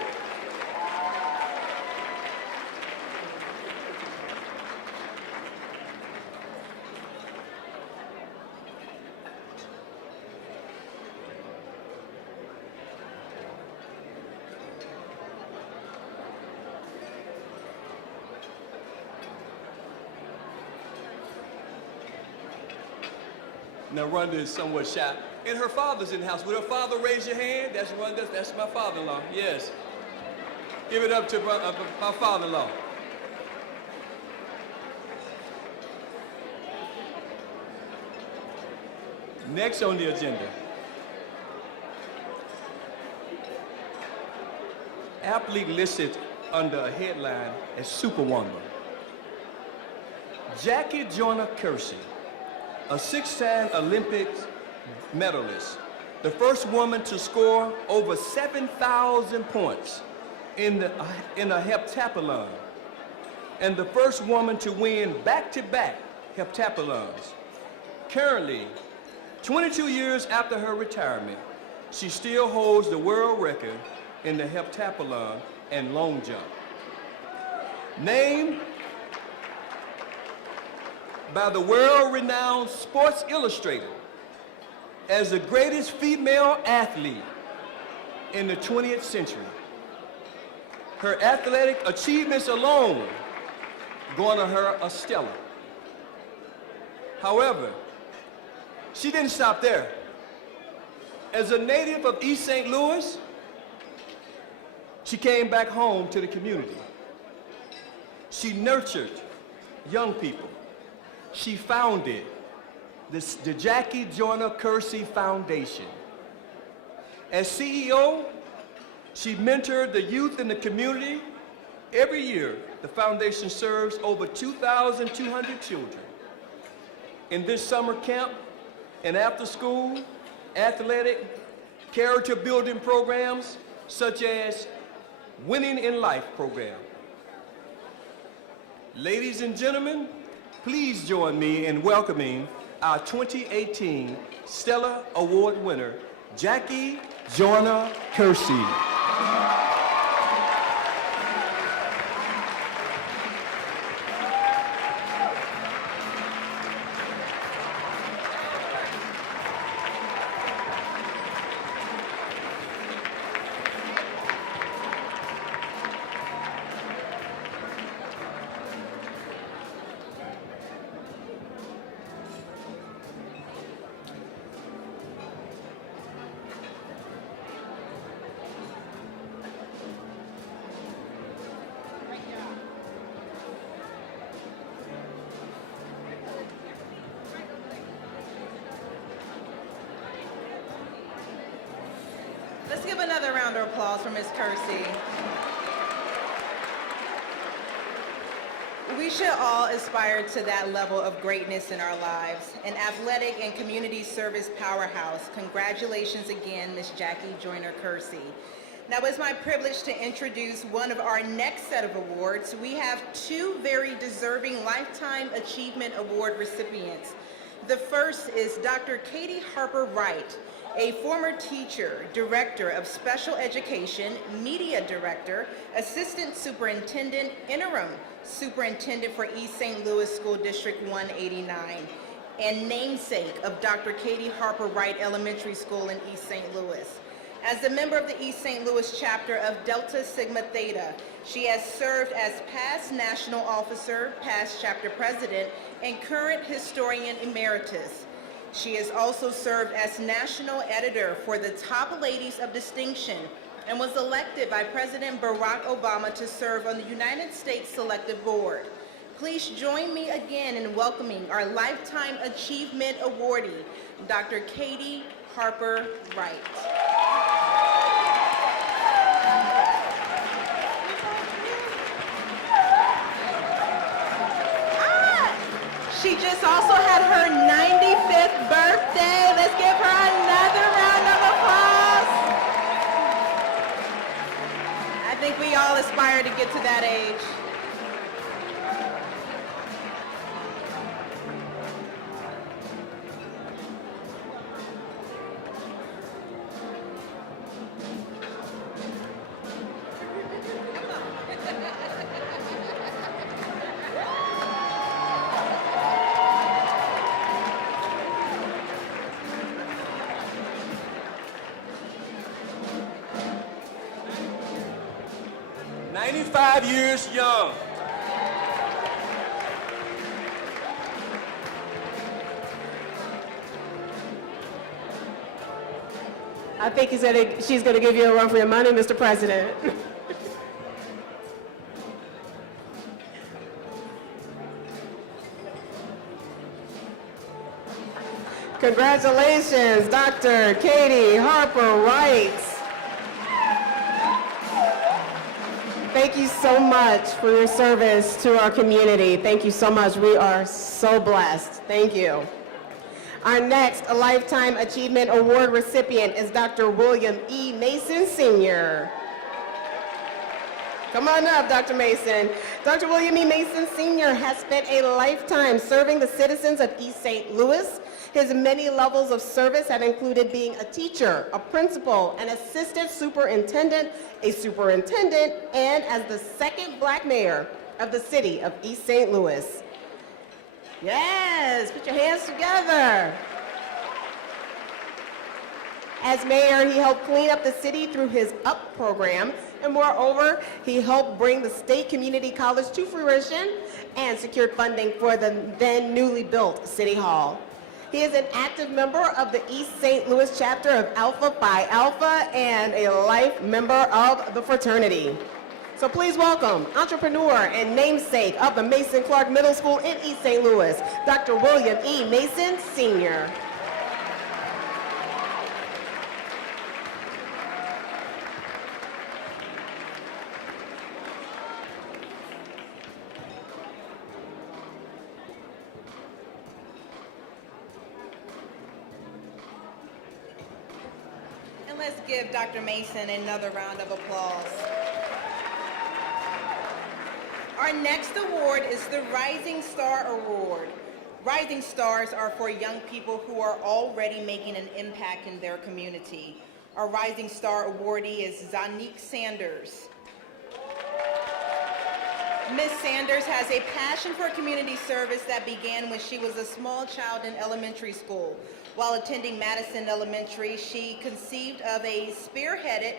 Now, Rhonda is somewhat shy. And her father's in the house. Would her father raise your hand? That's Rhonda. That's my father-in-law. Yes. Give it up to my father-in-law. Next on the agenda, aptly listed under a headline as Superwoman, Jackie Joyner-Kersee, a six-time Olympics medalist, the first woman to score over 7,000 points in a heptathlon, and the first woman to win back-to-back heptathlons. Currently, 22 years after her retirement, she still holds the world record in the heptathlon and long jump. Named by the world-renowned Sports Illustrated as the greatest female athlete in the 20th century. Her athletic achievements alone garner her a stellar. However, she didn't stop there. As a native of East St. Louis, she came back home to the community. She nurtured young people. She founded the Jackie Joyner-Kersee Foundation. As CEO, she mentored the youth in the community. Every year, the foundation serves over 2,200 children. In this summer camp and after school, athletic, character building programs such as Winning in Life program. Ladies and gentlemen, please join me in welcoming our 2018 Stellar Award winner, Jackie Joyner-Kersee. Let's give another round of applause for Ms. Kersee. We should all aspire to that level of greatness in our lives. An athletic and community service powerhouse. Congratulations again, Ms. Jackie Joyner-Kersee. Now, it's my privilege to introduce one of our next set of awards. We have two very deserving Lifetime Achievement Award recipients. The first is Dr. Katie Harper Wright, a former teacher, director of special education, media director, assistant superintendent, interim superintendent for East St. Louis School District 189, and namesake of Dr. Katie Harper Wright Elementary School in East St. Louis. As a member of the East St. Louis chapter of Delta Sigma Theta, she has served as past national officer, past chapter president, and current historian emeritus. She has also served as national editor for the Top Ladies of Distinction and was elected by President Barack Obama to serve on the United States Selective Board. Please join me again in welcoming our Lifetime Achievement Awardee, Dr. Katie Harper Wright. She just also had her 95th birthday. Let's give her another round of applause. I think we all aspire to get to that age. Years young. I think she's going to give you a run for your money, Mr. President. Congratulations, Dr. Katie Harper Wright. Thank you so much for your service to our community. Thank you so much. We are so blessed. Thank you. Our next Lifetime Achievement Award recipient is Dr. William E. Mason, Sr. Come on up, Dr. Mason. Dr. William E. Mason, Sr. has spent a lifetime serving the citizens of East St. Louis. His many levels of service have included being a teacher, a principal, an assistant superintendent, a superintendent, and as the second Black mayor of the city of East St. Louis. Yes, put your hands together. As mayor, he helped clean up the city through his UP program, and moreover, he helped bring the State Community College to fruition and secured funding for the then newly built City Hall. He is an active member of the East St. Louis chapter of Alpha Phi Alpha and a life member of the fraternity. So please welcome entrepreneur and namesake of the Mason Clark Middle School in East St. Louis, Dr. William E. Mason, Sr. Let's give Dr. Mason another round of applause. Our next award is the Rising Star Award. Rising Stars are for young people who are already making an impact in their community. Our Rising Star awardee is Sonique Sanders. Ms. Sanders has a passion for community service that began when she was a small child in elementary school. While attending Madison Elementary, she conceived of a spearheaded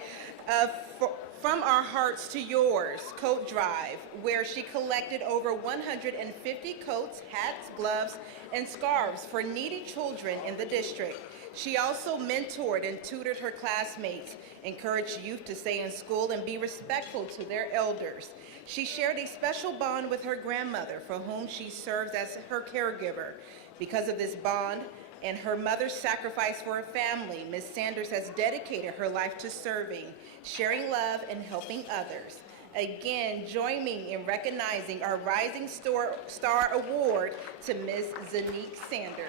From Our Hearts to Yours coat drive, where she collected over 150 coats, hats, gloves, and scarves for needy children in the district. She also mentored and tutored her classmates, encouraged youth to stay in school and be respectful to their elders. She shared a special bond with her grandmother, for whom she serves as her caregiver. Because of this bond, and her mother's sacrifice for her family, Ms. Sanders has dedicated her life to serving, sharing love, and helping others. Again, join me in recognizing our Rising Star Award to Ms. Sonique Sanders.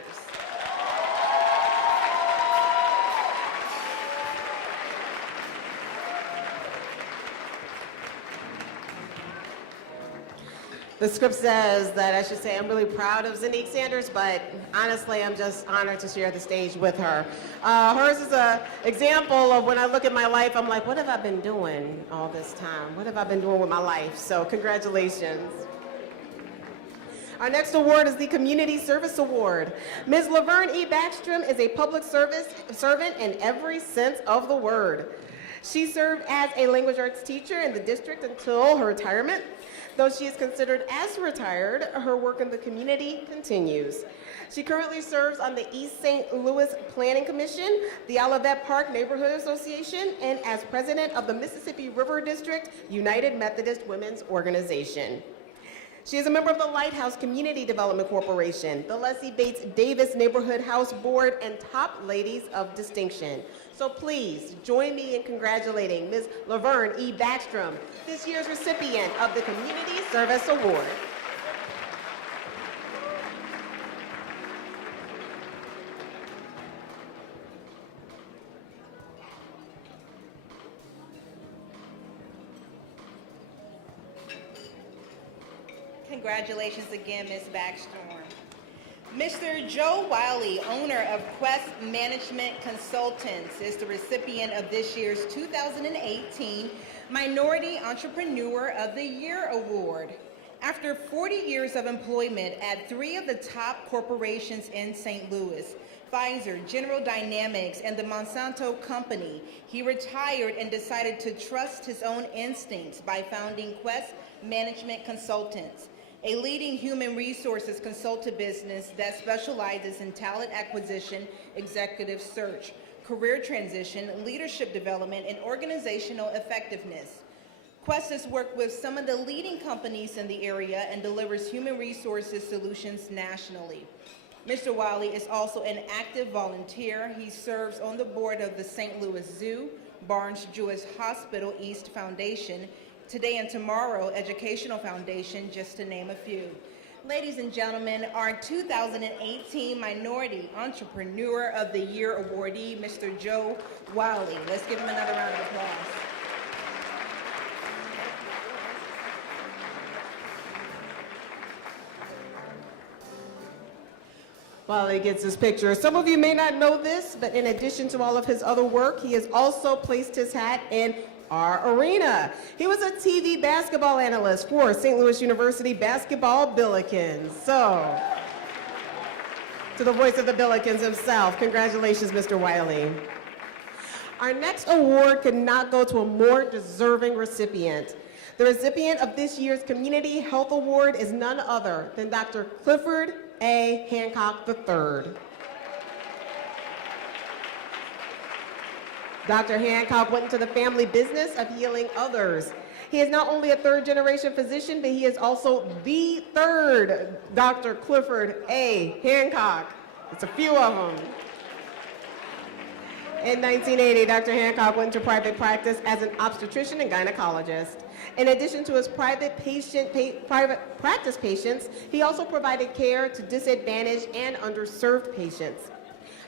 The script says that I should say I'm really proud of Sonique Sanders, but honestly, I'm just honored to share the stage with her. Hers is an example of when I look at my life, I'm like, what have I been doing all this time? What have I been doing with my life? So congratulations. Our next award is the Community Service Award. Ms. Laverne E. Backstrom is a public service servant in every sense of the word. She served as a language arts teacher in the district until her retirement. Though she is considered as retired, her work in the community continues. She currently serves on the East St. Louis Planning Commission, the Olivet Park Neighborhood Association, and as president of the Mississippi River District United Methodist Women's Organization. She is a member of the Lighthouse Community Development Corporation, the Leslie Bates Davis Neighborhood House Board, and Top Ladies of Distinction. So please join me in congratulating Ms. Laverne E. Backstrom, this year's recipient of the Community Service Award. Congratulations again, Ms. Backstrom. Mr. Joe Wiley, owner of Quest Management Consultants, is the recipient of this year's 2018 Minority Entrepreneur of the Year Award. After 40 years of employment at 3 of the top corporations in St. Louis, Pfizer, General Dynamics, and the Monsanto Company, he retired and decided to trust his own instincts by founding Quest Management Consultants, a leading human resources consultant business that specializes in talent acquisition, executive search, career transition, leadership development, and organizational effectiveness. Quest has worked with some of the leading companies in the area and delivers human resources solutions nationally. Mr. Wiley is also an active volunteer. He serves on the board of the St. Louis Zoo, Barnes Jewish Hospital East Foundation, Today and Tomorrow Educational Foundation, just to name a few. Ladies and gentlemen, our 2018 Minority Entrepreneur of the Year awardee, Mr. Joe Wiley. Let's give him another round of applause. While he gets his picture, some of you may not know this, but in addition to all of his other work, he has also placed his hat in our arena. He was a TV basketball analyst for St. Louis University Basketball Billikens. So, to the voice of the Billikens himself, congratulations, Mr. Wiley. Our next award could not go to a more deserving recipient. The recipient of this year's Community Health Award is none other than Dr. Clifford A. Hancock III. Dr. Hancock went into the family business of healing others. He is not only a third-generation physician, but he is also the third Dr. Clifford A. Hancock. It's a few of them. In 1980, Dr. Hancock went into private practice as an obstetrician and gynecologist. In addition to his private practice patients, he also provided care to disadvantaged and underserved patients.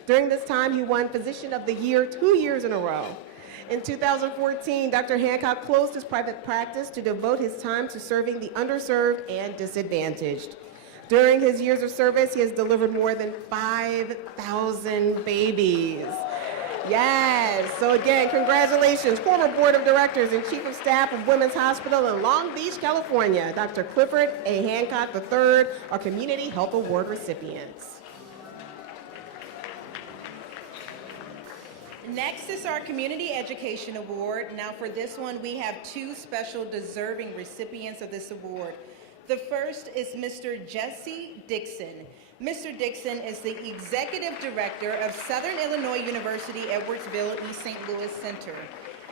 During this time, he won Physician of the Year 2 years in a row. In 2014, Dr. Hancock closed his private practice to devote his time to serving the underserved and disadvantaged. During his years of service, he has delivered more than 5,000 babies. Yes, so again, congratulations, former Board of Directors and Chief of Staff of Women's Hospital in Long Beach, California, Dr. Clifford A. Hancock III, our Community Health Award recipients. Next is our Community Education Award. Now for this one, we have 2 special deserving recipients of this award. The first is Mr. Jesse Dixon. Mr. Dixon is the Executive Director of Southern Illinois University Edwardsville East St. Louis Center.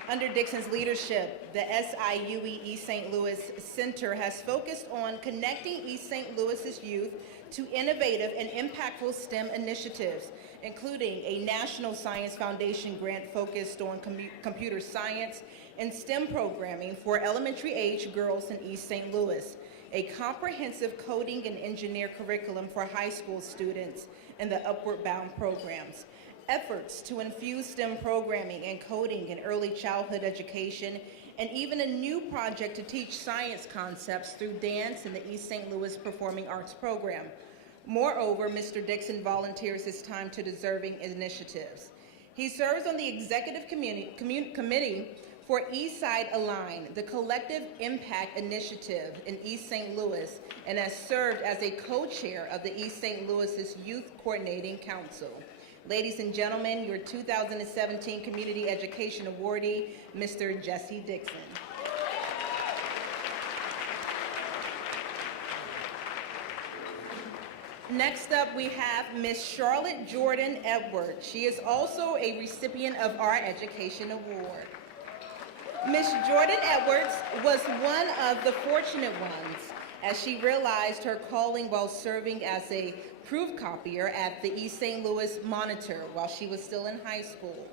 Under Dixon's leadership, the SIUE East St. Louis Center has focused on connecting East St. Louis's youth to innovative and impactful STEM initiatives, including a National Science Foundation grant focused on computer science and STEM programming for elementary-age girls in East St. Louis, a comprehensive coding and engineer curriculum for high school students in the Upward Bound programs, efforts to infuse STEM programming and coding in early childhood education, and even a new project to teach science concepts through dance in the East St. Louis Performing Arts program. Moreover, Mr. Dixon volunteers his time to deserving initiatives. He serves on the executive committee for Eastside Align, the collective impact initiative in East St. Louis, and has served as a co-chair of the East St. Louis's Youth Coordinating Council. Ladies and gentlemen, your 2017 Community Education Awardee, Mr. Jesse Dixon. Next up, we have Miss Charlotte Jordan Edwards. She is also a recipient of our Education Award. Miss Jordan Edwards was one of the fortunate ones as she realized her calling while serving as a proof copier at the East St. Louis Monitor while she was still in high school.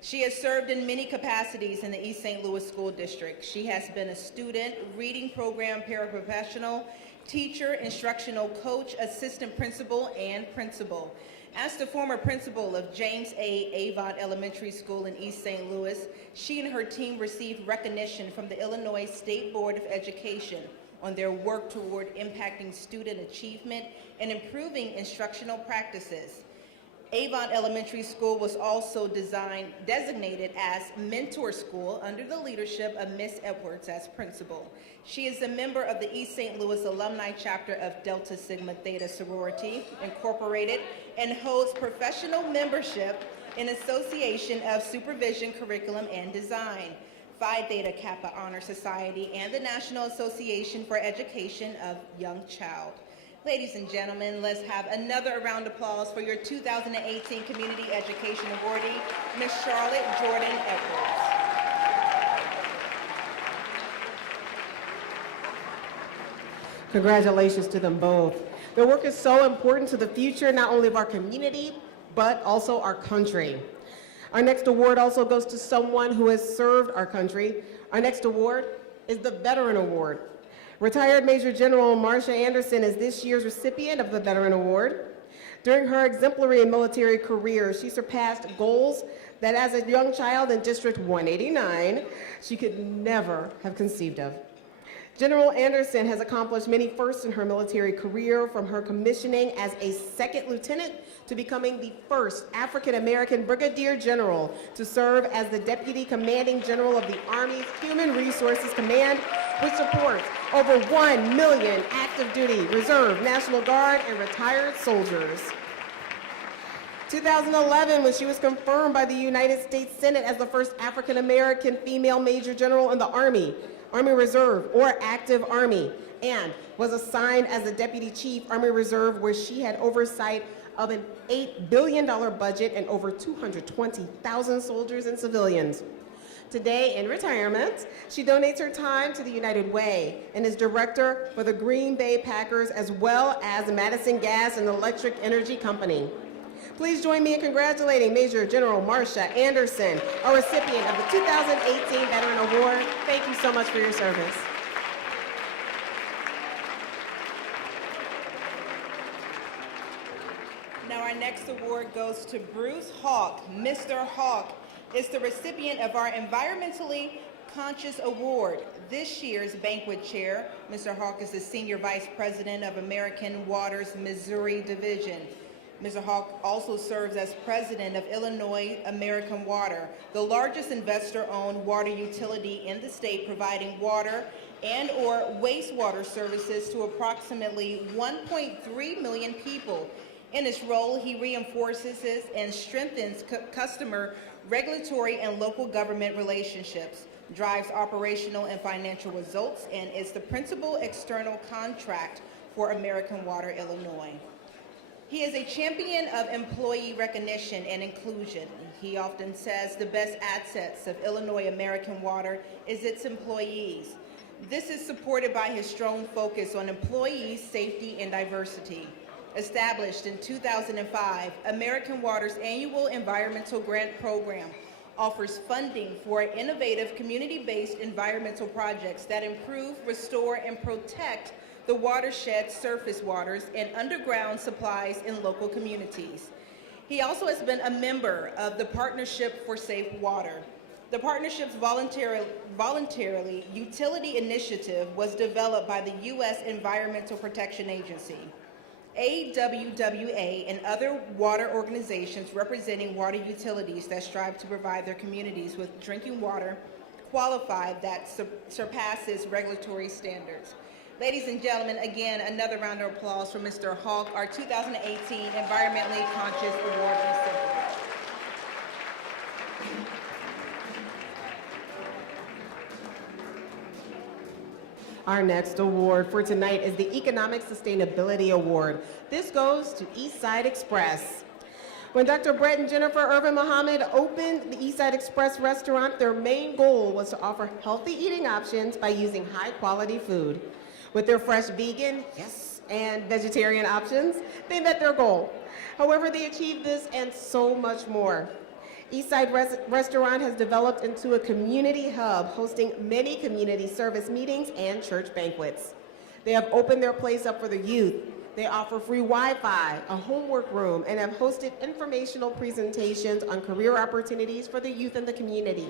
She has served in many capacities in the East St. Louis School District. She has been a student, reading program paraprofessional, teacher, instructional coach, assistant principal, and principal. As the former principal of James A. Avant Elementary School in East St. Louis, she and her team received recognition from the Illinois State Board of Education on their work toward impacting student achievement and improving instructional practices. Avant Elementary School was also designated as mentor school under the leadership of Miss Edwards as principal. She is a member of the East St. Louis Alumni Chapter of Delta Sigma Theta Sorority Incorporated and holds professional membership in Association of Supervision, Curriculum, and Design, Phi Theta Kappa Honor Society, and the National Association for Education of Young Child. Ladies and gentlemen, let's have another round of applause for your 2018 Community Education Awardee, Ms. Charlotte Jordan Edwards. Congratulations to them both. Their work is so important to the future, not only of our community, but also our country. Our next award also goes to someone who has served our country. Our next award is the Veteran Award. Retired Major General Marcia Anderson is this year's recipient of the Veteran Award. During her exemplary military career, she surpassed goals that as a young child in District 189, she could never have conceived of. General Anderson has accomplished many firsts in her military career, from her commissioning as a second lieutenant to becoming the first African-American brigadier general to serve as the Deputy Commanding General of the Army's Human Resources Command, which supports over 1 million active duty, reserve, National Guard, and retired soldiers. 2011, when she was confirmed by the United States Senate as the first African-American female major general in the Army, Army Reserve, or Active Army, and was assigned as the Deputy Chief Army Reserve, where she had oversight of an $8 billion budget and over 220,000 soldiers and civilians. Today, in retirement, she donates her time to the United Way and is director for the Green Bay Packers, as well as Madison Gas and Electric Energy Company. Please join me in congratulating Major General Marcia Anderson, a recipient of the 2018 Veteran Award. Thank you so much for your service. Now our next award goes to Bruce Hawk. Mr. Hawk is the recipient of our Environmentally Conscious Award. This year's banquet chair, Mr. Hawk is the Senior Vice President of American Water's Missouri Division. Mr. Hawk also serves as president of Illinois American Water, the largest investor-owned water utility in the state, providing water and/or wastewater services to approximately 1.3 million people. In his role, he reinforces and strengthens customer, regulatory, and local government relationships, drives operational and financial results, and is the principal external contract for American Water Illinois. He is a champion of employee recognition and inclusion. He often says the best assets of Illinois American Water is its employees. This is supported by his strong focus on employee safety and diversity. Established in 2005, American Water's annual environmental grant program offers funding for innovative community-based environmental projects that improve, restore, and protect the watershed's surface waters and underground supplies in local communities. He also has been a member of the Partnership for Safe Water. The partnership's voluntarily utility initiative was developed by the U.S. Environmental Protection Agency, AWWA, and other water organizations representing water utilities that strive to provide their communities with drinking water qualified that surpasses regulatory standards. Ladies and gentlemen, again, another round of applause for Mr. Hawk, our 2018 Environmentally Conscious Award recipient. Our next award for tonight is the Economic Sustainability Award. This goes to Eastside Express. When Dr. Brett and Jennifer Irvin Muhammad opened the Eastside Express restaurant, their main goal was to offer healthy eating options by using high-quality food. With their fresh vegan, and vegetarian options, they met their goal. However, they achieved this and so much more. Eastside Restaurant has developed into a community hub, hosting many community service meetings and church banquets. They have opened their place up for the youth. They offer free Wi-Fi, a homework room, and have hosted informational presentations on career opportunities for the youth in the community.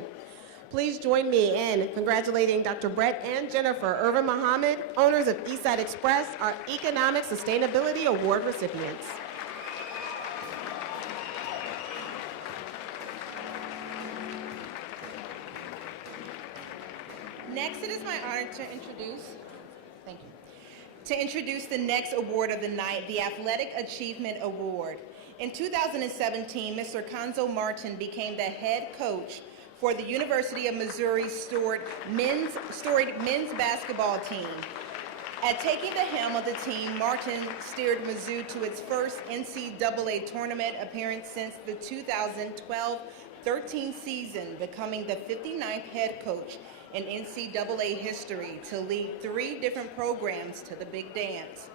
Please join me in congratulating Dr. Brett and Jennifer Irvin Muhammad, owners of Eastside Express, our Economic Sustainability Award recipients. Next, it is my honor to introduce the next award of the night, the Athletic Achievement Award. In 2017, Mr. Conzo Martin became the head coach for the University of Missouri storied men's basketball team. At taking the helm of the team, Martin steered Mizzou to its first NCAA tournament appearance since the 2012-13 season, becoming the 59th head coach in NCAA history to lead 3 different programs to the Big Dance.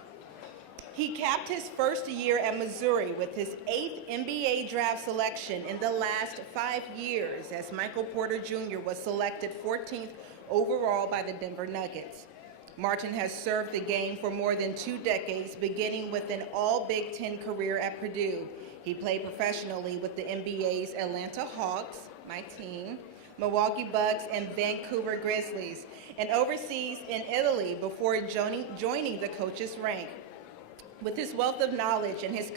He capped his first year at Missouri with his 8th NBA draft selection in the last 5 years, as Michael Porter Jr. was selected 14th overall by the Denver Nuggets. Martin has served the game for more than 2 decades, beginning with an all-Big Ten career at Purdue. He played professionally with the NBA's Atlanta Hawks, my team, Milwaukee Bucks, and Vancouver Grizzlies, and overseas in Italy before joining the coach's rank. With his wealth of knowledge and his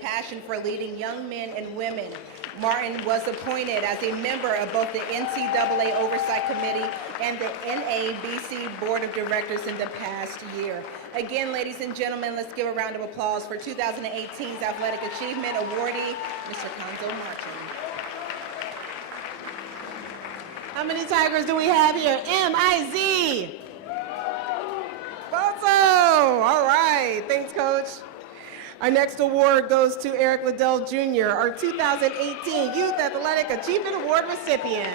passion for leading young men and women, Martin was appointed as a member of both the NCAA Oversight Committee and the NABC Board of Directors in the past year. Again, ladies and gentlemen, let's give a round of applause for 2018's Athletic Achievement Awardee, Mr. Conzo Martin. How many Tigers do we have here? M-I-Z. Bozo! All right, thanks, Coach. Our next award goes to Eric Lidell Jr., our 2018 Youth Athletic Achievement Award recipients.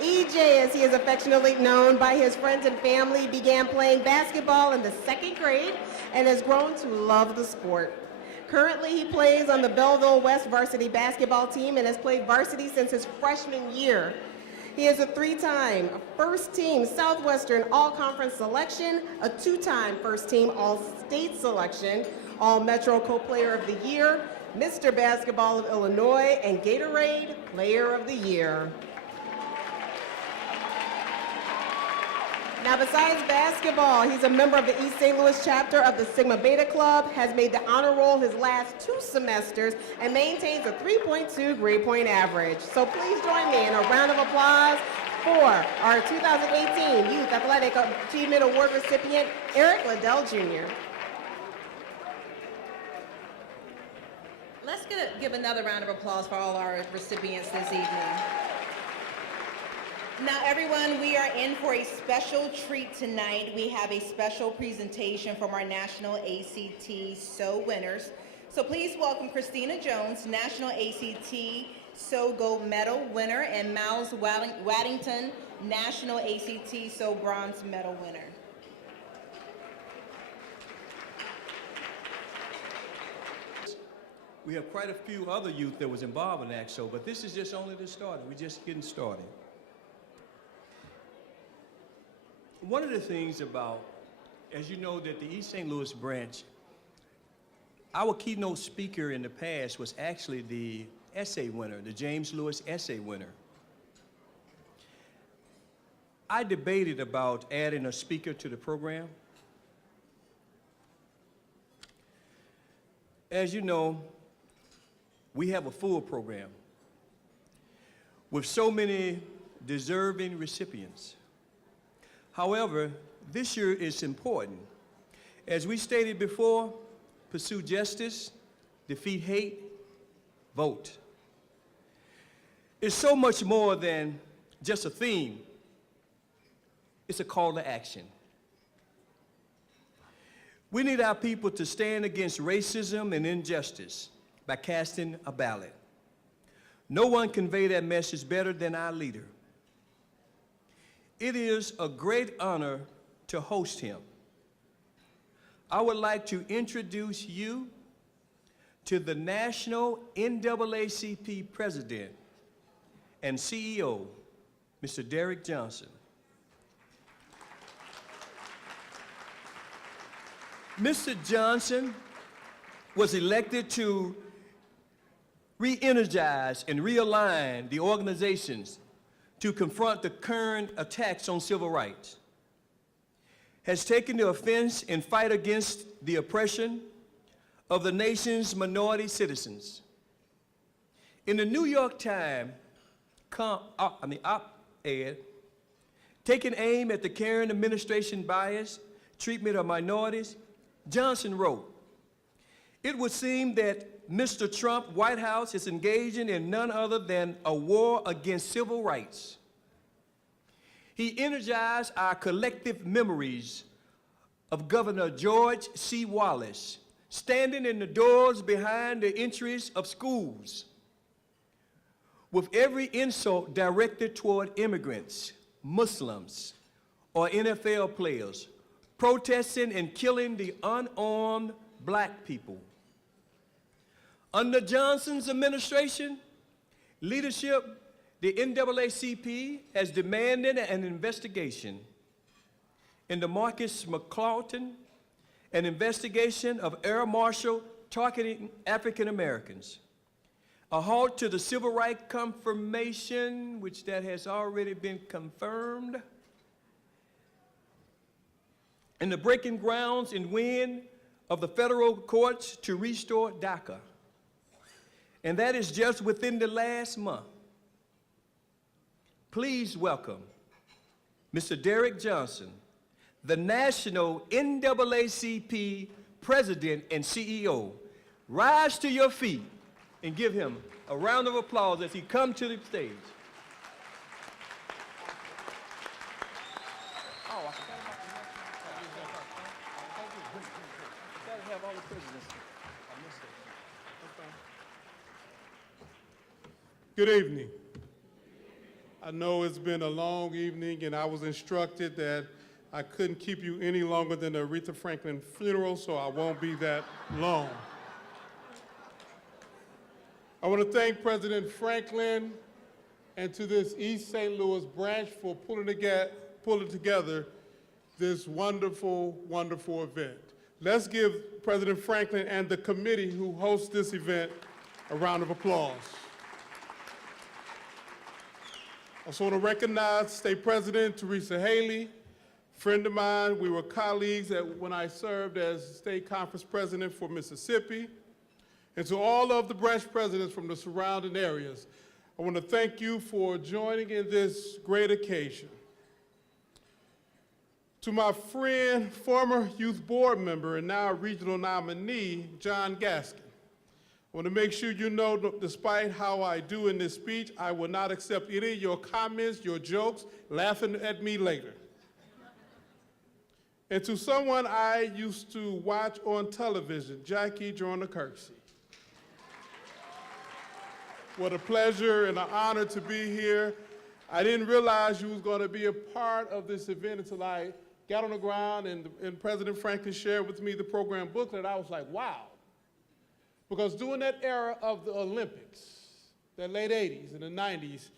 EJ, as he is affectionately known by his friends and family, began playing basketball in the 2nd grade and has grown to love the sport. Currently, he plays on the Belleville West varsity basketball team and has played varsity since his freshman year. He is a 3-time first-team Southwestern All-Conference selection, a 2-time first-team All-State selection, All-Metro Co-Player of the Year, Mr. Basketball of Illinois, and Gatorade Player of the Year. Now, besides basketball, he's a member of the East St. Louis chapter of the Sigma Beta Club, has made the honor roll his last 2 semesters, and maintains a 3.2 grade point average. So please join me in a round of applause for our 2018 Youth Athletic Achievement Award recipient, Eric Lidell Jr. Let's give another round of applause for all our recipients this evening. Now, everyone, we are in for a special treat tonight. We have a special presentation from our National ACT SO winners. So please welcome Christina Jones, National ACT SO Gold Medal winner, and Miles Waddington, National ACT SO Bronze Medal winner. We have quite a few other youth that was involved in that show, but this is just only the start. We're just getting started. One of the things about, as you know, that the East St. Louis branch, our keynote speaker in the past was actually the essay winner, the James Lewis essay winner. I debated about adding a speaker to the program. As you know, we have a full program with so many deserving recipients. However, this year is important. As we stated before, pursue justice, defeat hate, vote. It's so much more than just a theme. It's a call to action. We need our people to stand against racism and injustice by casting a ballot. No one conveyed that message better than our leader. It is a great honor to host him. I would like to introduce you to the National NAACP President and CEO, Mr. Derrick Johnson. Mr. Johnson was elected to re-energize and realign the organizations to confront the current attacks on civil rights, has taken the offense and fight against the oppression of the nation's minority citizens. In the New York Times op-ed, taking aim at the current administration bias, treatment of minorities, Johnson wrote, "It would seem that Mr. Trump White House is engaging in none other than a war against civil rights. He energized our collective memories of Governor George C. Wallace standing in the doors behind the entries of schools with every insult directed toward immigrants, Muslims, or NFL players, protesting and killing the unarmed black people. Under Johnson's administration, leadership, the NAACP has demanded an investigation into Marcus McClelton, an investigation of Air Marshal targeting African Americans, a halt to the civil rights confirmation, which that has already been confirmed, and the breaking grounds and win of the federal courts to restore DACA. And that is just within the last month. Please welcome Mr. Derrick Johnson, the National NAACP President and CEO. Rise to your feet and give him a round of applause as he comes to the stage. Oh, I forgot about the gotta have all the presidents. I missed it. Good evening. I know it's been a long evening, and I was instructed that I couldn't keep you any longer than the Aretha Franklin funeral, so I won't be that long. I want to thank President Franklin and to this East St. Louis branch for pulling together this wonderful, wonderful event. Let's give President Franklin and the committee who hosts this event a round of applause. I also want to recognize State President Teresa Haley, friend of mine. We were colleagues when I served as State Conference President for Mississippi. And to all of the branch presidents from the surrounding areas, I want to thank you for joining in this great occasion. To my friend, former youth board member and now regional nominee, John Gaskin, I want to make sure you know, despite how I do in this speech, I will not accept any of your comments, your jokes, laughing at me later. And to someone I used to watch on television, Jackie Joyner-Kersee. What a pleasure and an honor to be here. I didn't realize you was going to be a part of this event until I got on the ground and President Franklin shared with me the program booklet. I was like, wow. Because during that era of the Olympics, the late 80s and the 90s,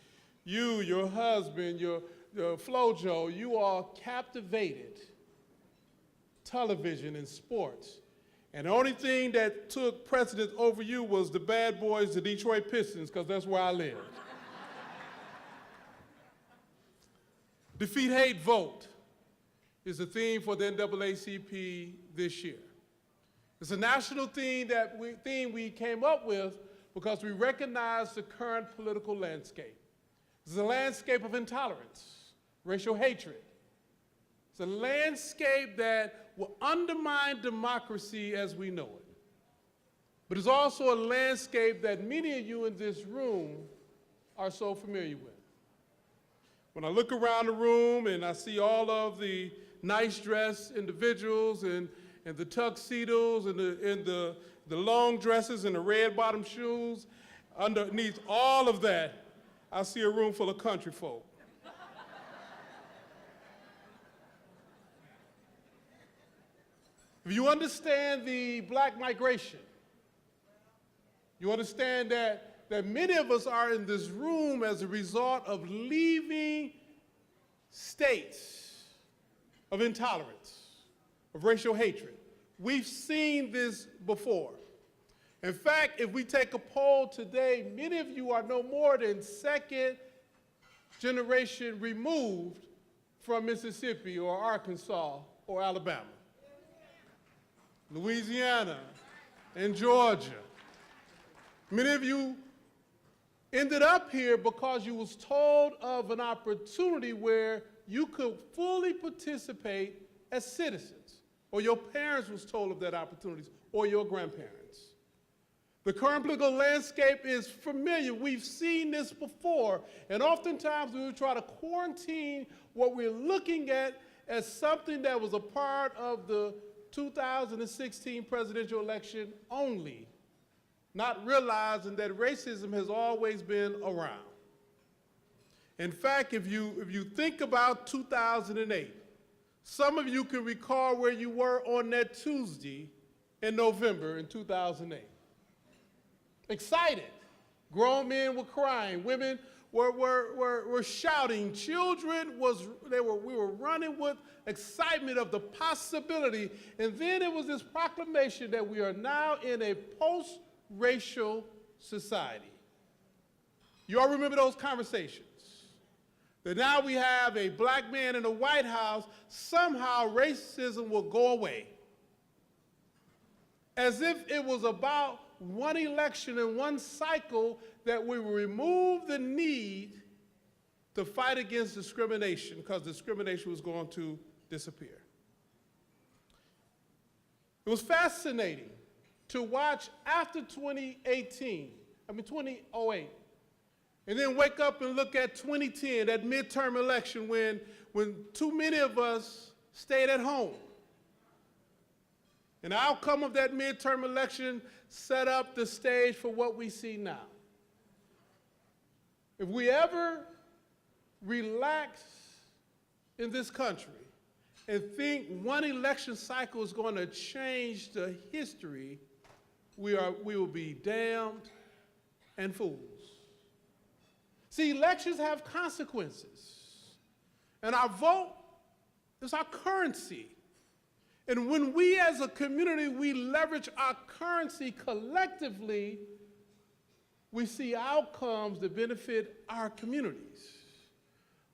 you, your husband, your Flojo, you all captivated television and sports. And the only thing that took precedence over you was the Bad Boys, the Detroit Pistons, because that's where I lived. Defeat, hate, vote is the theme for the NAACP this year. It's a national theme that we came up with because we recognize the current political landscape. It's a landscape of intolerance, racial hatred. It's a landscape that will undermine democracy as we know it. But it's also a landscape that many of you in this room are so familiar with. When I look around the room and I see all of the nice dressed individuals and the tuxedos and the long dresses and the red bottom shoes, underneath all of that, I see a room full of country folk. If you understand the black migration, you understand that many of us are in this room as a result of leaving states of intolerance, of racial hatred. We've seen this before. In fact, if we take a poll today, many of you are no more than second generation removed from Mississippi or Arkansas or Alabama, Louisiana, and Georgia. Many of you ended up here because you was told of an opportunity where you could fully participate as citizens, or your parents was told of that opportunity, or your grandparents. The current political landscape is familiar. We've seen this before, and oftentimes we would try to quarantine what we're looking at as something that was a part of the 2016 presidential election only, not realizing that racism has always been around. In fact, if you think about 2008, some of you can recall where you were on that Tuesday in November in 2008. Excited. Grown men were crying. Women were shouting. Children we were running with excitement of the possibility. And then it was this proclamation that we are now in a post-racial society. You all remember those conversations? That now we have a black man in the White House, somehow racism will go away. As if it was about one election and one cycle that we will remove the need to fight against discrimination because discrimination was going to disappear. It was fascinating to watch after 2008, and then wake up and look at 2010, that midterm election when too many of us stayed at home. And the outcome of that midterm election set up the stage for what we see now. If we ever relax in this country and think one election cycle is going to change the history, we will be damned and fools. See, elections have consequences, and our vote is our currency. And when we as a community, we leverage our currency collectively, we see outcomes that benefit our communities.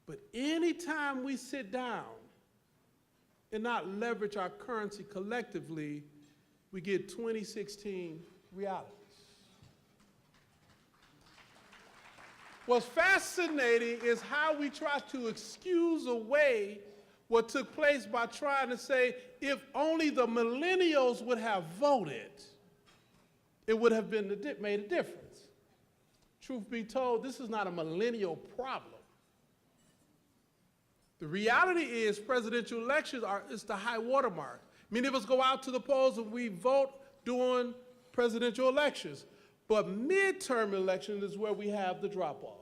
But anytime we sit down and not leverage our currency collectively, we get 2016 realities. What's fascinating is how we try to excuse away what took place by trying to say, if only the millennials would have voted, it would have made a difference. Truth be told, this is not a millennial problem. The reality is presidential elections is the high watermark. Many of us go out to the polls and we vote during presidential elections. But midterm elections is where we have the drop-off.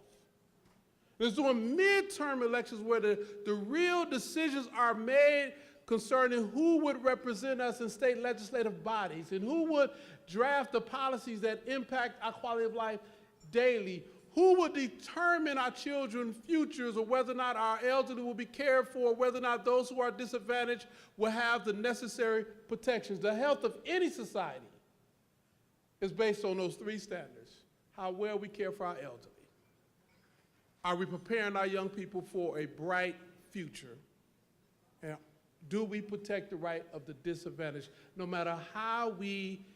It's during midterm elections where the real decisions are made concerning who would represent us in state legislative bodies and who would draft the policies that impact our quality of life daily, who would determine our children's futures or whether or not our elderly will be cared for, whether or not those who are disadvantaged will have the necessary protections. The health of any society is based on those three standards: how well we care for our elderly. Are we preparing our young people for a bright future? And do we protect the right of the disadvantaged, no matter how we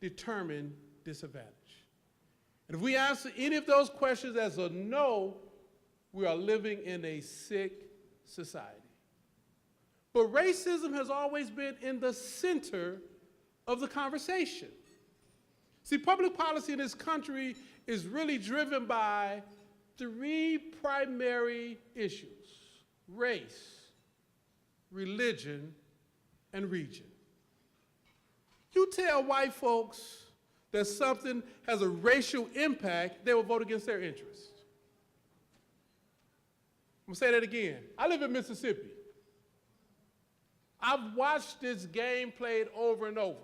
determine disadvantage? And if we answer any of those questions as a no, we are living in a sick society. But racism has always been in the center of the conversation. See, public policy in this country is really driven by three primary issues: race, religion, and region. You tell white folks that something has a racial impact, they will vote against their interests. I'm gonna say that again. I live in Mississippi. I've watched this game played over and over.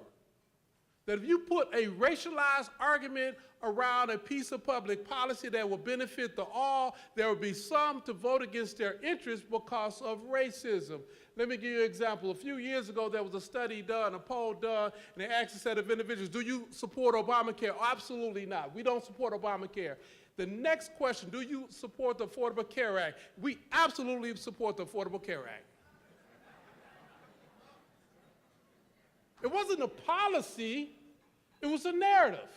That if you put a racialized argument around a piece of public policy that will benefit the all, there will be some to vote against their interests because of racism. Let me give you an example. A few years ago, there was a study done, a poll done, and they asked a set of individuals, do you support Obamacare? Absolutely not. We don't support Obamacare. The next question, do you support the Affordable Care Act? We absolutely support the Affordable Care Act. It wasn't a policy, it was a narrative.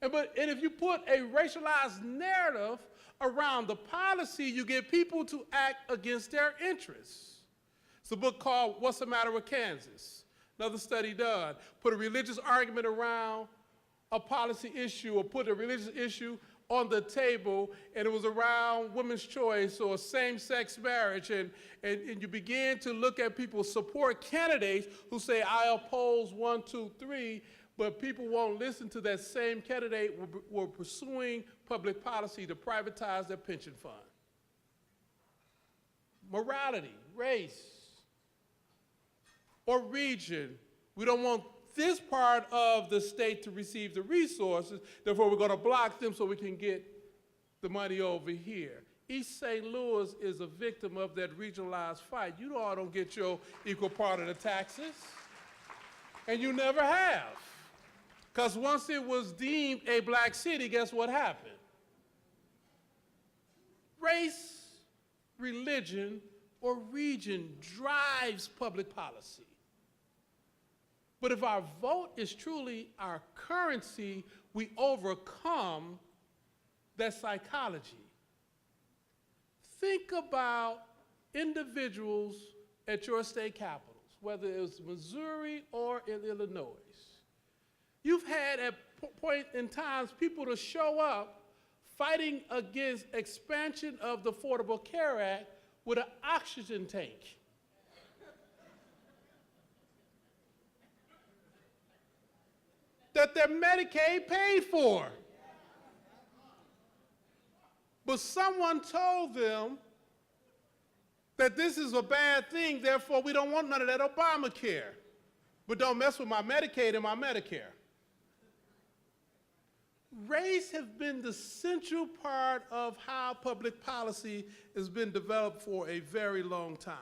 And if you put a racialized narrative around the policy, you get people to act against their interests. It's a book called What's the Matter with Kansas? Another study done. Put a religious argument around a policy issue or put a religious issue on the table, and it was around women's choice or same-sex marriage, and you begin to look at people's support candidates who say, I oppose 1, 2, 3, but people won't listen to that same candidate were pursuing public policy to privatize their pension fund. Morality, race, or region. We don't want this part of the state to receive the resources, therefore we're going to block them so we can get the money over here. East St. Louis is a victim of that regionalized fight. You all don't get your equal part of the taxes, and you never have. Because once it was deemed a black city, guess what happened? Race, religion, or region drives public policy. But if our vote is truly our currency, we overcome that psychology. Think about individuals at your state capitals, whether it was Missouri or in Illinois. You've had at point in times people to show up fighting against expansion of the Affordable Care Act with an oxygen tank. That their Medicaid paid for. But someone told them that this is a bad thing, therefore we don't want none of that Obamacare. But don't mess with my Medicaid and my Medicare. Race has been the central part of how public policy has been developed for a very long time.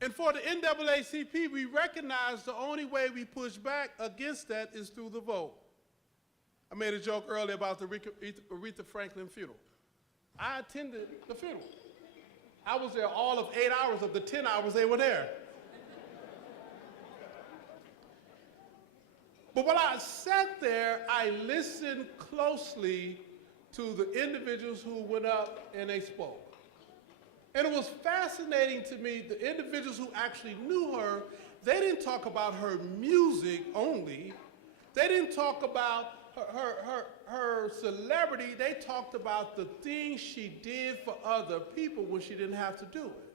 And for the NAACP, we recognize the only way we push back against that is through the vote. I made a joke earlier about the Aretha Franklin funeral. I attended the funeral. I was there all of 8 hours of the 10 hours they were there. But while I sat there, I listened closely to the individuals who went up and they spoke. And it was fascinating to me, the individuals who actually knew her, they didn't talk about her music only. They didn't talk about her celebrity. They talked about the things she did for other people when she didn't have to do it.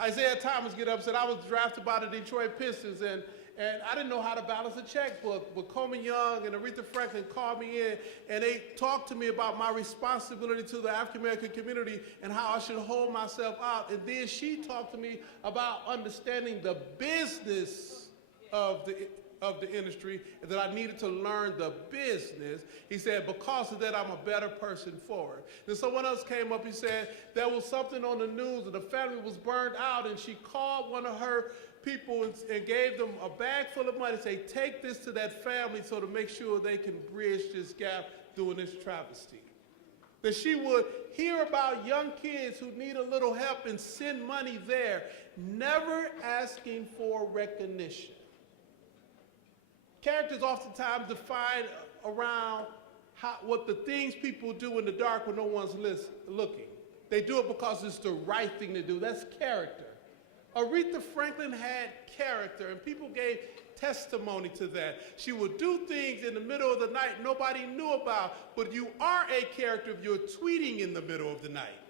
Isaiah Thomas get up and said, I was drafted by the Detroit Pistons, and and I didn't know how to balance a checkbook. But Coleman Young and Aretha Franklin called me in, and they talked to me about my responsibility to the African American community and how I should hold myself out. And then she talked to me about understanding the business of the industry, and that I needed to learn the business. He said, because of that, I'm a better person for it. Then someone else came up, he said, there was something on the news that the family was burned out, and she called one of her people and gave them a bag full of money and say, take this to that family so to make sure they can bridge this gap during this travesty. That she would hear about young kids who need a little help and send money there, never asking for recognition. Character is oftentimes defined around what the things people do in the dark when no one's looking. They do it because it's the right thing to do. That's character. Aretha Franklin had character, and people gave testimony to that. She would do things in the middle of the night nobody knew about, but you are a character if you're tweeting in the middle of the night.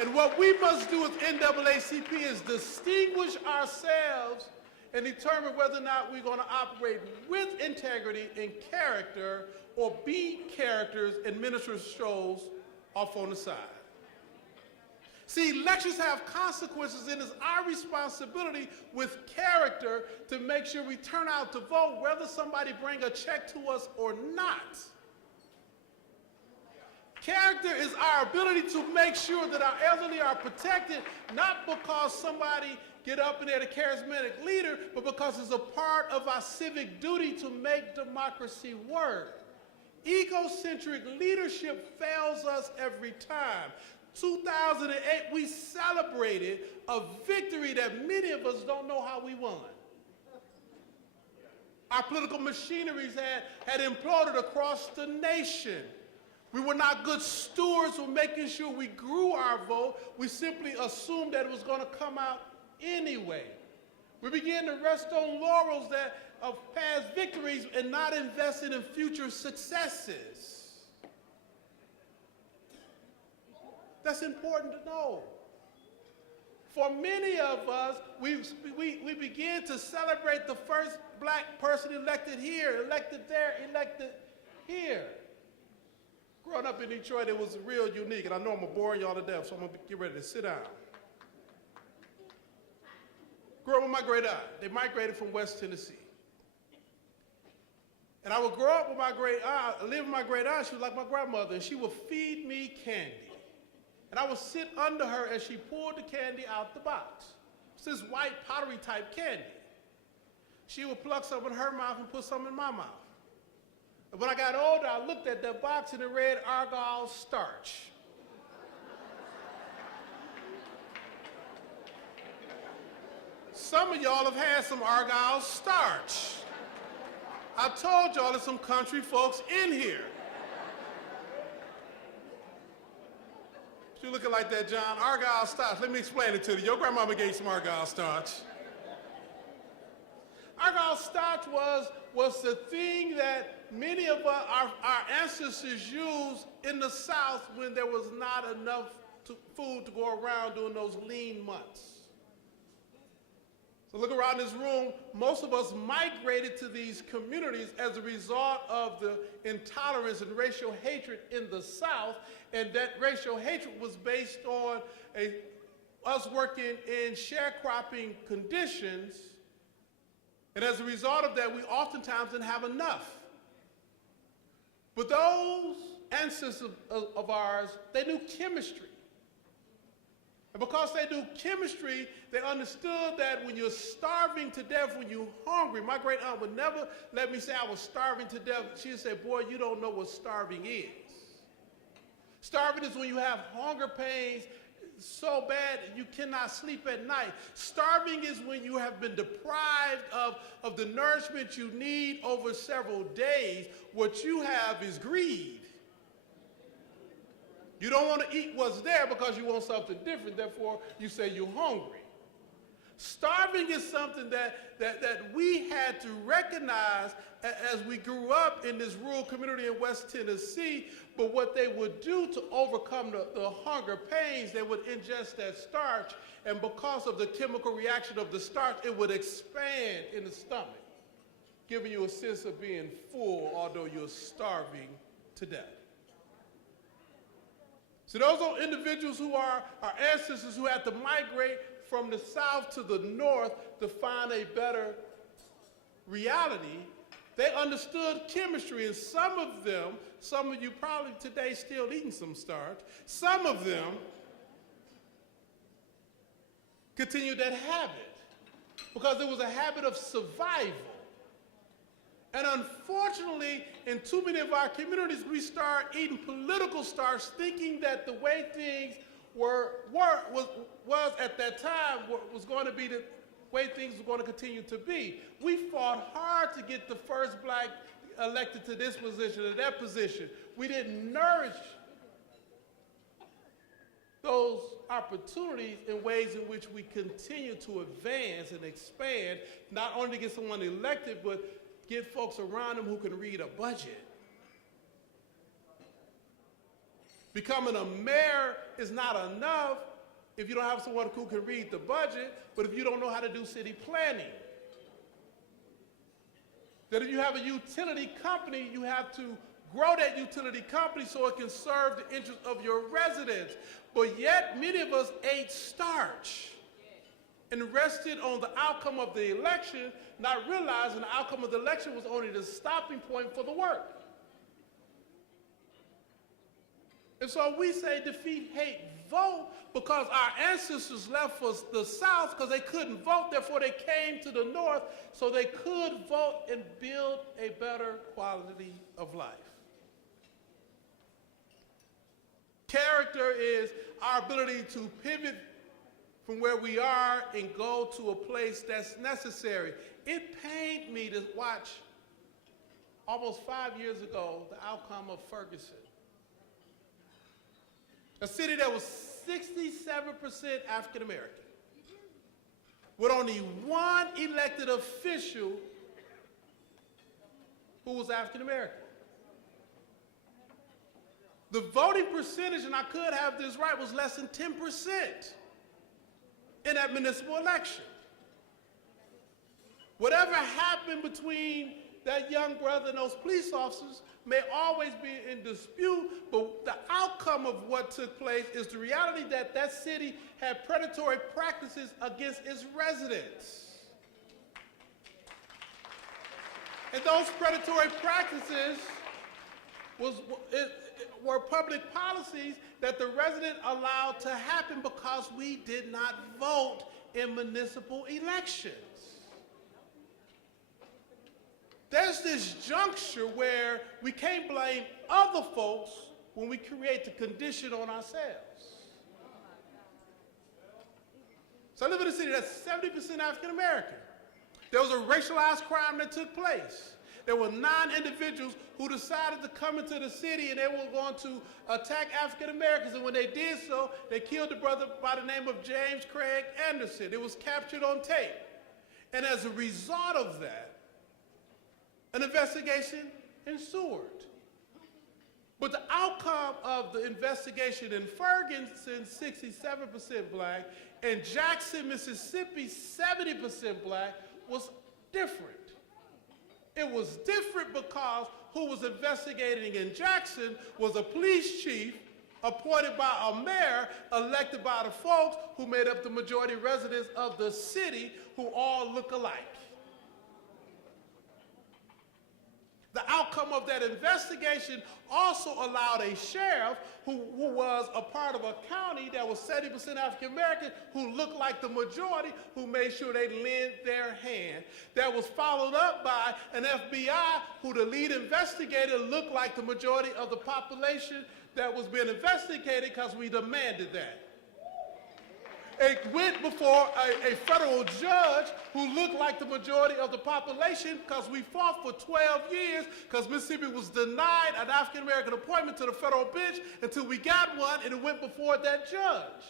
And what we must do as NAACP is distinguish ourselves and determine whether or not we're going to operate with integrity and character or be characters and minister shows off on the side. See, elections have consequences, and it's our responsibility with character to make sure we turn out to vote whether somebody bring a check to us or not. Character is our ability to make sure that our elderly are protected, not because somebody get up and they're the charismatic leader, but because it's a part of our civic duty to make democracy work. Egocentric leadership fails us every time. 2008, we celebrated a victory that many of us don't know how we won. Our political machineries had imploded across the nation. We were not good stewards of making sure we grew our vote. We simply assumed that it was going to come out anyway. We began to rest on laurels of past victories and not invested in future successes. That's important to know. For many of us, we began to celebrate the first black person elected here, elected there, elected here. Growing up in Detroit, it was real unique, and I know I'm going to bore y'all to death, so I'm going to get ready to sit down. Grew up with my great aunt. They migrated from West Tennessee. And I would grow up with my great aunt, live with my great aunt. She was like my grandmother, and she would feed me candy. And I would sit under her as she poured the candy out the box. It's this white powdery type candy. She would pluck some in her mouth and put some in my mouth. And when I got older, I looked at that box and it read Argyle starch. Some of y'all have had some Argyle starch. I told y'all there's some country folks in here. You looking like that, John? Argyle starch. Let me explain it to you. Your grandmama gave you some Argyle starch. Argyle starch was the thing that many of our ancestors used in the South when there was not enough food to go around during those lean months. So look around this room, most of us migrated to these communities as a result of the intolerance and racial hatred in the South, and that racial hatred was based on us working in sharecropping conditions, and as a result of that, we oftentimes didn't have enough. But those ancestors of ours, they knew chemistry. And because they knew chemistry, they understood that when you're starving to death, when you're hungry, my great aunt would never let me say I was starving to death. She would say, boy, you don't know what starving is. Starving is when you have hunger pains so bad that you cannot sleep at night. Starving is when you have been deprived of the nourishment you need over several days. What you have is greed. You don't want to eat what's there because you want something different, therefore you say you're hungry. Starving is something that we had to recognize as we grew up in this rural community in West Tennessee. But what they would do to overcome the hunger pains, they would ingest that starch, and because of the chemical reaction of the starch, it would expand in the stomach, giving you a sense of being full, although you're starving to death. So those are individuals who are our ancestors who had to migrate from the south to the north to find a better reality. They understood chemistry, and some of you probably today still eating some starch, some of them continued that habit because it was a habit of survival. And unfortunately, in too many of our communities, we start eating political starch thinking that the way things was at that time was going to be the way things were going to continue to be. We fought hard to get the first black elected to this position or that position. We didn't nourish those opportunities in ways in which we continue to advance and expand, not only to get someone elected, but get folks around them who can read a budget. Becoming a mayor is not enough if you don't have someone who can read the budget, but if you don't know how to do city planning. That if you have a utility company, you have to grow that utility company so it can serve the interests of your residents. But yet, many of us ate starch and rested on the outcome of the election, not realizing the outcome of the election was only the stopping point for the work. And so we say defeat, hate, vote, because our ancestors left for the South because they couldn't vote, therefore they came to the North so they could vote and build a better quality of life. Character is our ability to pivot from where we are and go to a place that's necessary. It pained me to watch almost 5 years ago the outcome of Ferguson. A city that was 67% African American, with only one elected official who was African American. The voting percentage, and I could have this right, was less than 10% in that municipal election. Whatever happened between that young brother and those police officers may always be in dispute, but the outcome of what took place is the reality that that city had predatory practices against its residents. And those predatory practices were public policies that the resident allowed to happen because we did not vote in municipal elections. There's this juncture where we can't blame other folks when we create the condition on ourselves. So I live in a city that's 70% African American. There was a racialized crime that took place. There were 9 individuals who decided to come into the city and they were going to attack African Americans, and when they did so, they killed a brother by the name of James Craig Anderson. It was captured on tape. And as a result of that, an investigation ensued. But the outcome of the investigation in Ferguson, 67% black, and Jackson, Mississippi, 70% black, was different. It was different because who was investigating in Jackson was a police chief appointed by a mayor elected by the folks who made up the majority residents of the city, who all look alike. The outcome of that investigation also allowed a sheriff who was a part of a county that was 70% African American, who looked like the majority, who made sure they lent their hand. That was followed up by an FBI who the lead investigator looked like the majority of the population that was being investigated because we demanded that. It went before a federal judge who looked like the majority of the population because we fought for 12 years because Mississippi was denied an African-American appointment to the federal bench until we got one, and it went before that judge.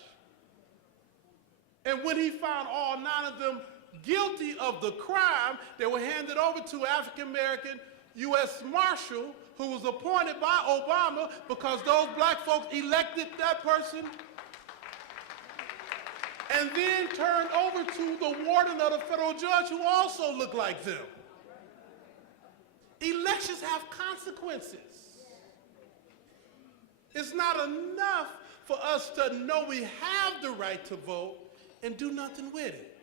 And when he found all 9 of them guilty of the crime, they were handed over to African-American U.S. Marshal, who was appointed by Obama because those black folks elected that person, and then turned over to the warden of the federal judge, who also looked like them. Elections have consequences. It's not enough for us to know we have the right to vote and do nothing with it.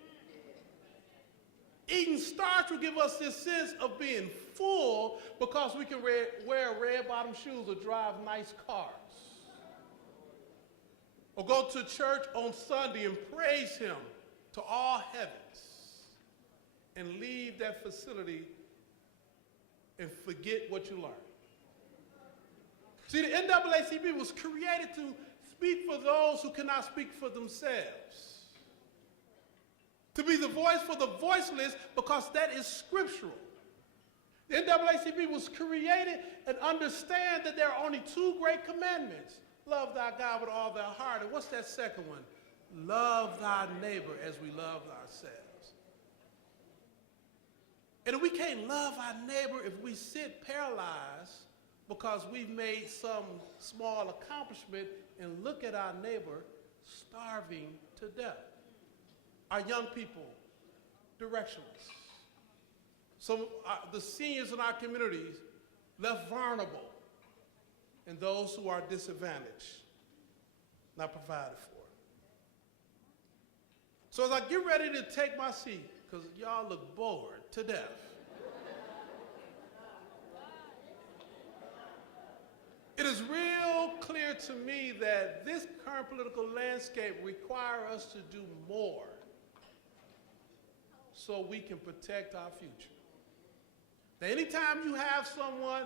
Eating starch will give us this sense of being full because we can wear red-bottom shoes or drive nice cars. Or go to church on Sunday and praise him to all heavens and leave that facility and forget what you learned. See, the NAACP was created to speak for those who cannot speak for themselves. To be the voice for the voiceless, because that is scriptural. The NAACP was created and understand that there are only 2 great commandments. Love thy God with all thy heart. And what's that second one? Love thy neighbor as we love ourselves. And we can't love our neighbor if we sit paralyzed because we've made some small accomplishment and look at our neighbor starving to death. Our young people, directionless. The seniors in our communities left vulnerable, and those who are disadvantaged, not provided for. So as I get ready to take my seat, because y'all look bored to death, it is real clear to me that this current political landscape requires us to do more so we can protect our future. Now, anytime you have someone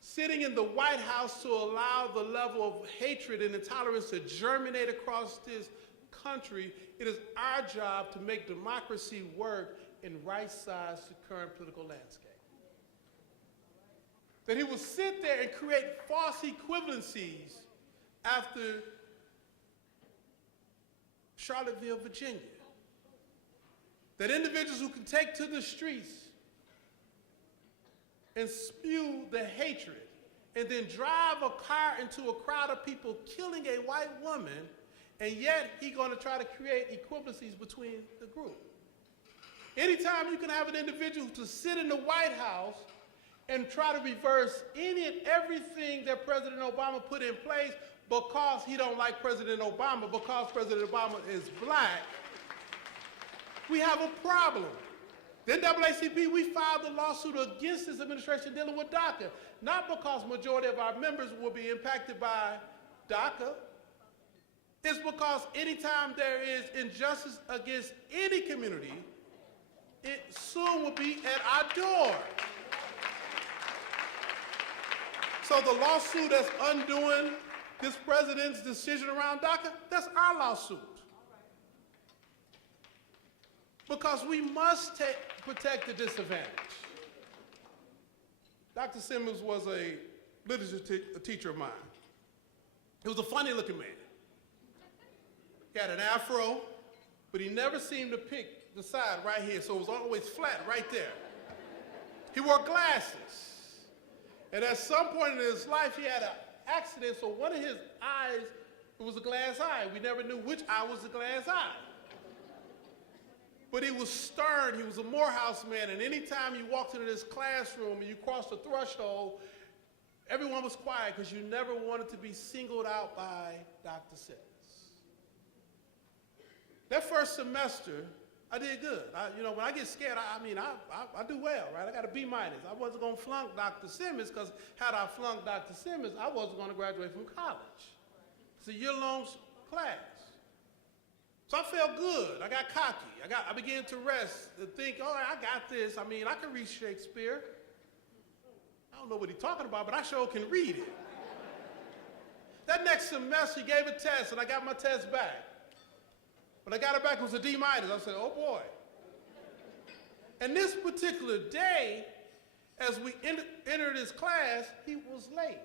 sitting in the White House to allow the level of hatred and intolerance to germinate across this country, it is our job to make democracy work and right-size the current political landscape. That he will sit there and create false equivalencies after Charlottesville, Virginia. That individuals who can take to the streets and spew the hatred and then drive a car into a crowd of people killing a white woman, and yet he's going to try to create equivalencies between the group. Anytime you can have an individual to sit in the White House and try to reverse any and everything that President Obama put in place because he don't like President Obama, because President Obama is black, we have a problem. The NAACP, we filed a lawsuit against this administration dealing with DACA, not because majority of our members will be impacted by DACA. It's because anytime there is injustice against any community, it soon will be at our door. So the lawsuit that's undoing this president's decision around DACA, that's our lawsuit. Because we must protect the disadvantaged. Dr. Simmons was a literature teacher of mine. He was a funny looking man. He had an afro, but he never seemed to pick the side right here, so it was always flat right there. He wore glasses. And at some point in his life, he had an accident, so one of his eyes, it was a glass eye. We never knew which eye was the glass eye. But he was stern, he was a Morehouse man, and anytime you walked into this classroom and you crossed the threshold, everyone was quiet because you never wanted to be singled out by Dr. Simmons. That first semester, I did good. When I get scared, I do well, right? I got a B-. I wasn't going to flunk Dr. Simmons because had I flunked Dr. Simmons, I wasn't going to graduate from college. It's a year-long class. So I felt good. I got cocky. I began to rest and think, all right, I got this. I can read Shakespeare. I don't know what he's talking about, but I sure can read it. That next semester, he gave a test, and I got my test back. When I got it back, it was a D-. I said, oh boy. And this particular day, as we entered his class, he was late.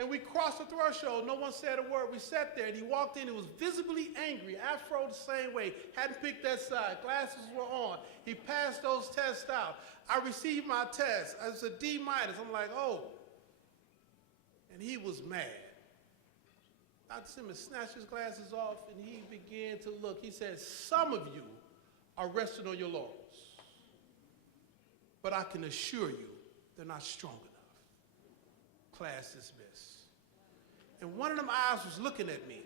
And we crossed the threshold. No one said a word. We sat there, and he walked in. He was visibly angry. Afro the same way. Hadn't picked that side. Glasses were on. He passed those tests out. I received my test. I was a D-. I'm like, oh. And he was mad. Dr. Simmons snatched his glasses off, and he began to look. He said, some of you are resting on your laurels. But I can assure you, they're not strong enough. Class dismissed. And one of them eyes was looking at me.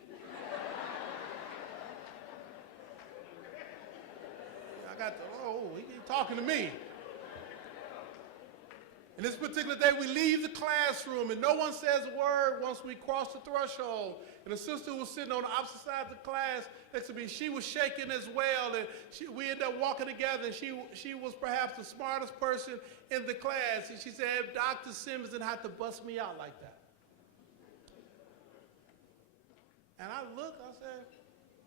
I got the, oh, he talking to me. And this particular day, we leave the classroom, and no one says a word once we cross the threshold. And the sister who was sitting on the opposite side of the class next to me, she was shaking as well, and we ended up walking together, and she was perhaps the smartest person in the class. And she said, Dr. Simmons didn't have to bust me out like that. And I looked, I said,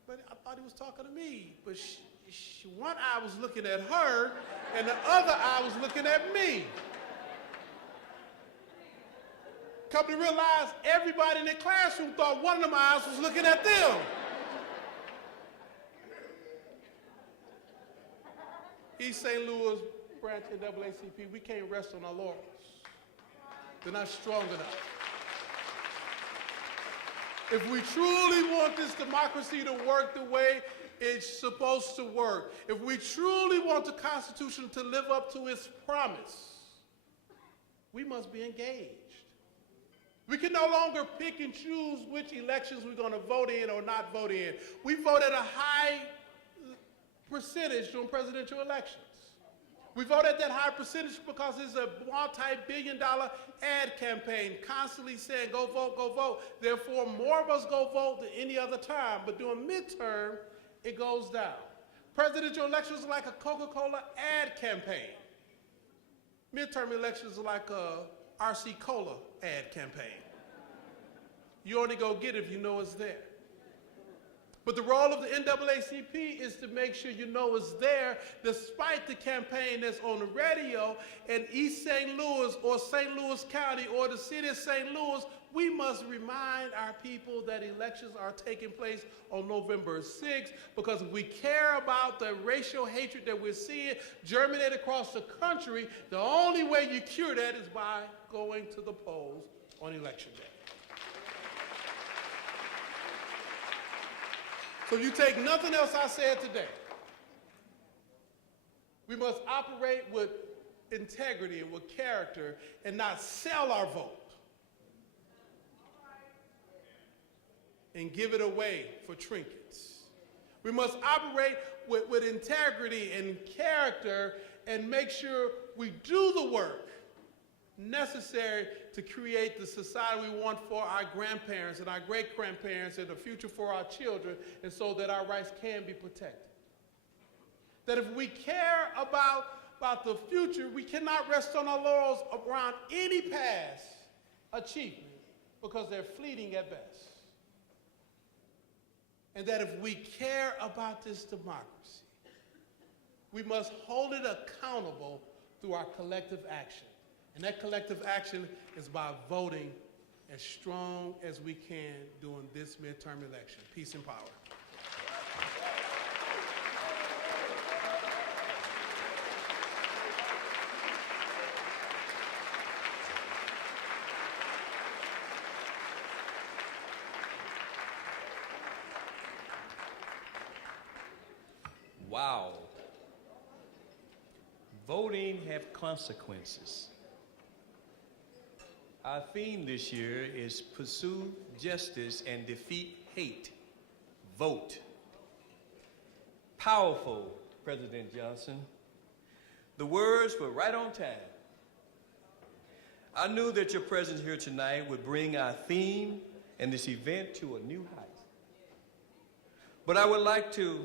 but I thought he was talking to me. But one eye was looking at her, and the other eye was looking at me. Come to realize everybody in the classroom thought one of them eyes was looking at them. East St. Louis branch NAACP, we can't rest on our laurels. They're not strong enough. If we truly want this democracy to work the way it's supposed to work, if we truly want the Constitution to live up to its promise, we must be engaged. We can no longer pick and choose which elections we're going to vote in or not vote in. We vote at a high percentage during presidential elections. We vote at that high percentage because it's a multi-billion-dollar ad campaign constantly saying, go vote, go vote. Therefore, more of us go vote than any other time. But during midterm, it goes down. Presidential elections are like a Coca-Cola ad campaign. Midterm elections are like a RC Cola ad campaign. You only go get it if you know it's there. But the role of the NAACP is to make sure you know it's there despite the campaign that's on the radio. And East St. Louis or St. Louis County or the city of St. Louis, we must remind our people that elections are taking place on November 6th, because if we care about the racial hatred that we're seeing germinate across the country, the only way you cure that is by going to the polls on election day. So you take nothing else I said today. We must operate with integrity and with character and not sell our vote and give it away for trinkets. We must operate with integrity and character and make sure we do the work necessary to create the society we want for our grandparents and our great-grandparents and the future for our children, and so that our rights can be protected. That if we care about the future, we cannot rest on our laurels around any past achievement, because they're fleeting at best. And that if we care about this democracy, we must hold it accountable through our collective action. And that collective action is by voting as strong as we can during this midterm election. Peace and power. Wow. Voting have consequences. Our theme this year is pursue justice and defeat hate. Vote. Powerful, President Johnson. The words were right on time. I knew that your presence here tonight would bring our theme and this event to a new height. But I would like to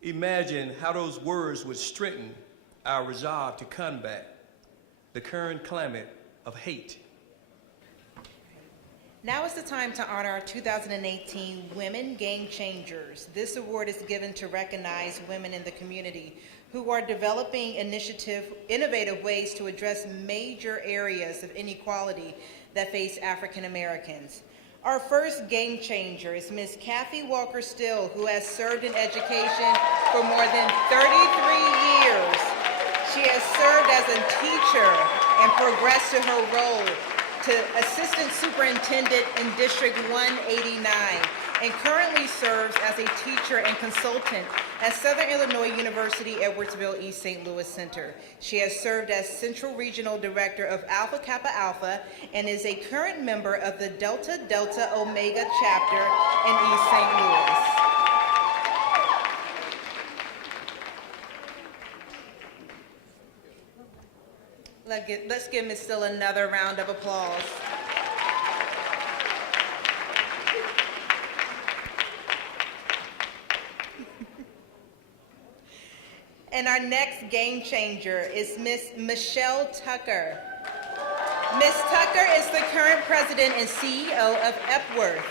imagine how those words would strengthen our resolve to combat the current climate of hate. Now is the time to honor our 2018 Women Game Changers. This award is given to recognize women in the community who are developing innovative ways to address major areas of inequality that face African Americans. Our first game changer is Ms. Cathy Walker-Still, who has served in education for more than 33 years. She has served as a teacher and progressed to her role to Assistant Superintendent in District 189, and currently serves as a teacher and consultant at Southern Illinois University Edwardsville East St. Louis Center. She has served as Central Regional Director of Alpha Kappa Alpha and is a current member of the Delta Delta Omega chapter in East St. Louis. Let's give Ms. Still another round of applause. And our next game changer is Ms. Michelle Tucker. Ms. Tucker is the current president and CEO of Epworth.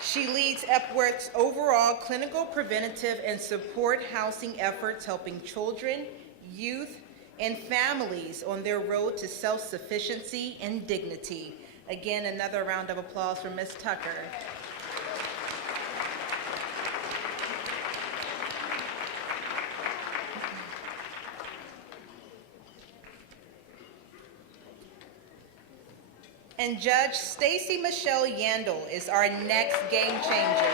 She leads Epworth's overall clinical, preventative, and support housing efforts, helping children, youth, and families on their road to self-sufficiency and dignity. Again, another round of applause for Ms. Tucker. And Judge Stacy Michelle Yandel is our next game changer.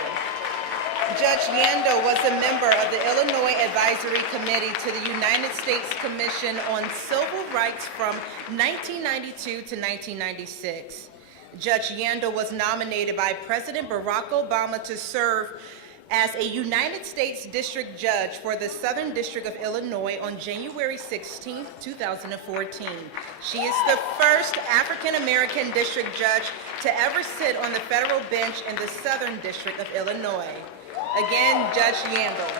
Judge Yandel was a member of the Illinois Advisory Committee to the United States Commission on Civil Rights from 1992 to 1996. Judge Yandel was nominated by President Barack Obama to serve as a United States District Judge for the Southern District of Illinois on January 16, 2014. She is the first African American district judge to ever sit on the federal bench in the Southern District of Illinois. Again, Judge Yandel.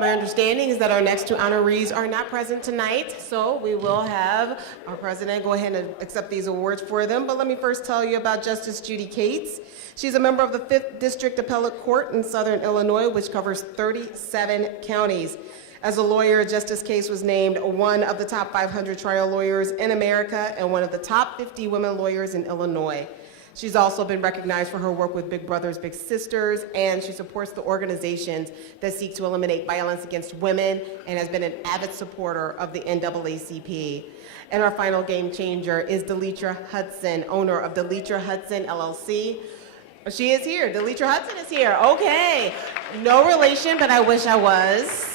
My understanding is that our next two honorees are not present tonight, so we will have our president go ahead and accept these awards for them. But let me first tell you about Justice Judy Cates. She's a member of the 5th District Appellate Court in Southern Illinois, which covers 37 counties. As a lawyer, Justice Cates was named one of the top 500 trial lawyers in America and one of the top 50 women lawyers in Illinois. She's also been recognized for her work with Big Brothers Big Sisters, and she supports the organizations that seek to eliminate violence against women and has been an avid supporter of the NAACP. And our final game changer is Deletra Hudson, owner of Deletra Hudson LLC. She is here. Deletra Hudson is here. Okay. No relation, but I wish I was.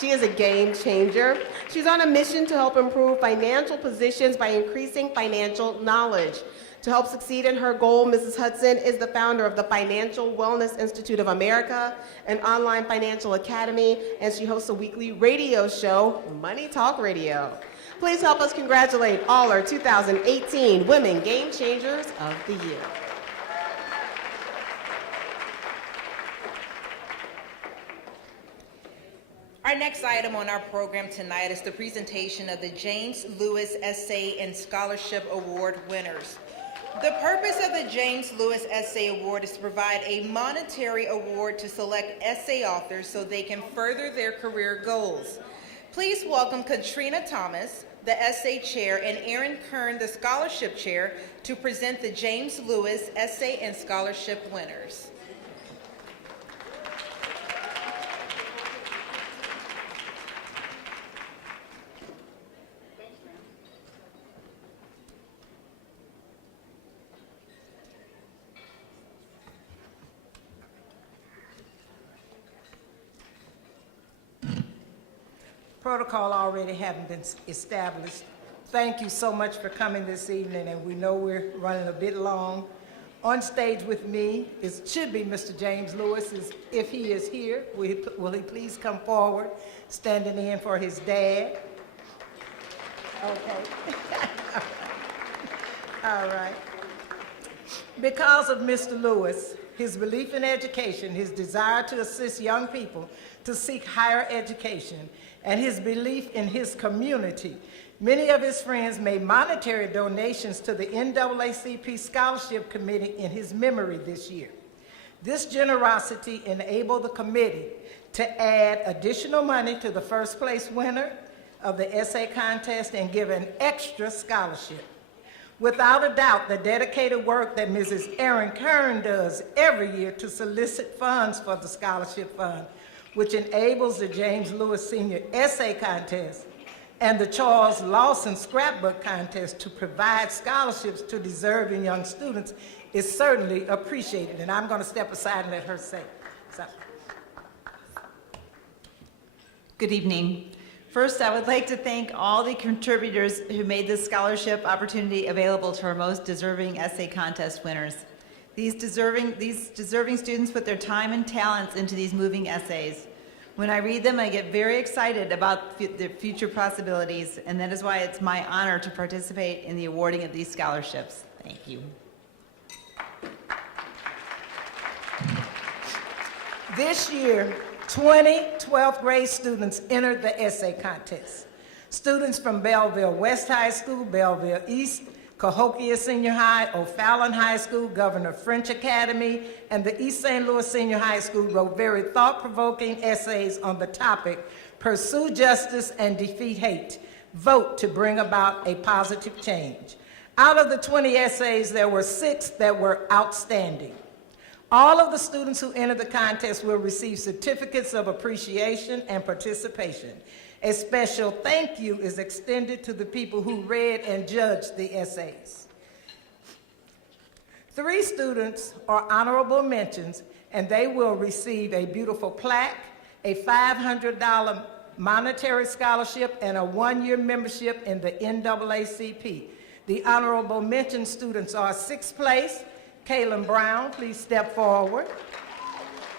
She is a game changer. She's on a mission to help improve financial positions by increasing financial knowledge. To help succeed in her goal, Mrs. Hudson is the founder of the Financial Wellness Institute of America, an online financial academy, and she hosts a weekly radio show, Money Talk Radio. Please help us congratulate all our 2018 Women Game Changers of the Year. Our next item on our program tonight is the presentation of the James Lewis Essay and Scholarship Award winners. The purpose of the James Lewis Essay Award is to provide a monetary award to select essay authors so they can further their career goals. Please welcome Katrina Thomas, the Essay Chair, and Aaron Kern, the Scholarship Chair, to present the James Lewis Essay and Scholarship winners. Protocol already having been established. Thank you so much for coming this evening, and we know we're running a bit long. On stage with me should be Mr. James Lewis, if he is here. Will he please come forward, standing in for his dad? Okay. All right. Because of Mr. Lewis, his belief in education, his desire to assist young people to seek higher education, and his belief in his community, many of his friends made monetary donations to the NAACP Scholarship Committee in his memory this year. This generosity enabled the committee to add additional money to the first place winner of the essay contest and give an extra scholarship. Without a doubt, the dedicated work that Mrs. Erin Kern does every year to solicit funds for the scholarship fund, which enables the James Lewis Senior Essay Contest and the Charles Lawson Scrapbook Contest to provide scholarships to deserving young students, is certainly appreciated. And I'm going to step aside and let her say something. Good evening. First, I would like to thank all the contributors who made this scholarship opportunity available to our most deserving essay contest winners. These deserving students put their time and talents into these moving essays. When I read them, I get very excited about their future possibilities, and that is why it's my honor to participate in the awarding of these scholarships. Thank you. This year, 20 12th grade students entered the essay contest. Students from Belleville West High School, Belleville East, Cahokia Senior High, O'Fallon High School, Governor French Academy, and the East St. Louis Senior High School wrote very thought-provoking essays on the topic, Pursue Justice and Defeat Hate. Vote to bring about a positive change. Out of the 20 essays, there were 6 that were outstanding. All of the students who entered the contest will receive certificates of appreciation and participation. A special thank you is extended to the people who read and judged the essays. 3 students are honorable mentions, and they will receive a beautiful plaque, a $500 monetary scholarship, and a 1-year membership in the NAACP. The honorable mention students are 6th place, Kaylin Brown, please step forward.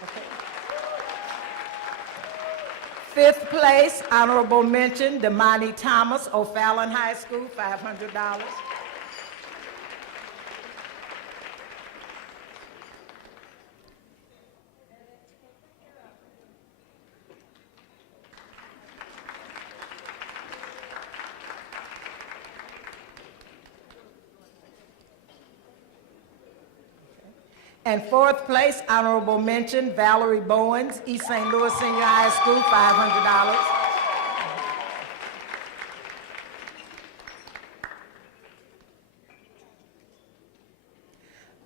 Okay. 5th place, honorable mention, Damani Thomas, O'Fallon High School, $500. And 4th place, honorable mention, Valerie Bowens, East St. Louis Senior High School, $500.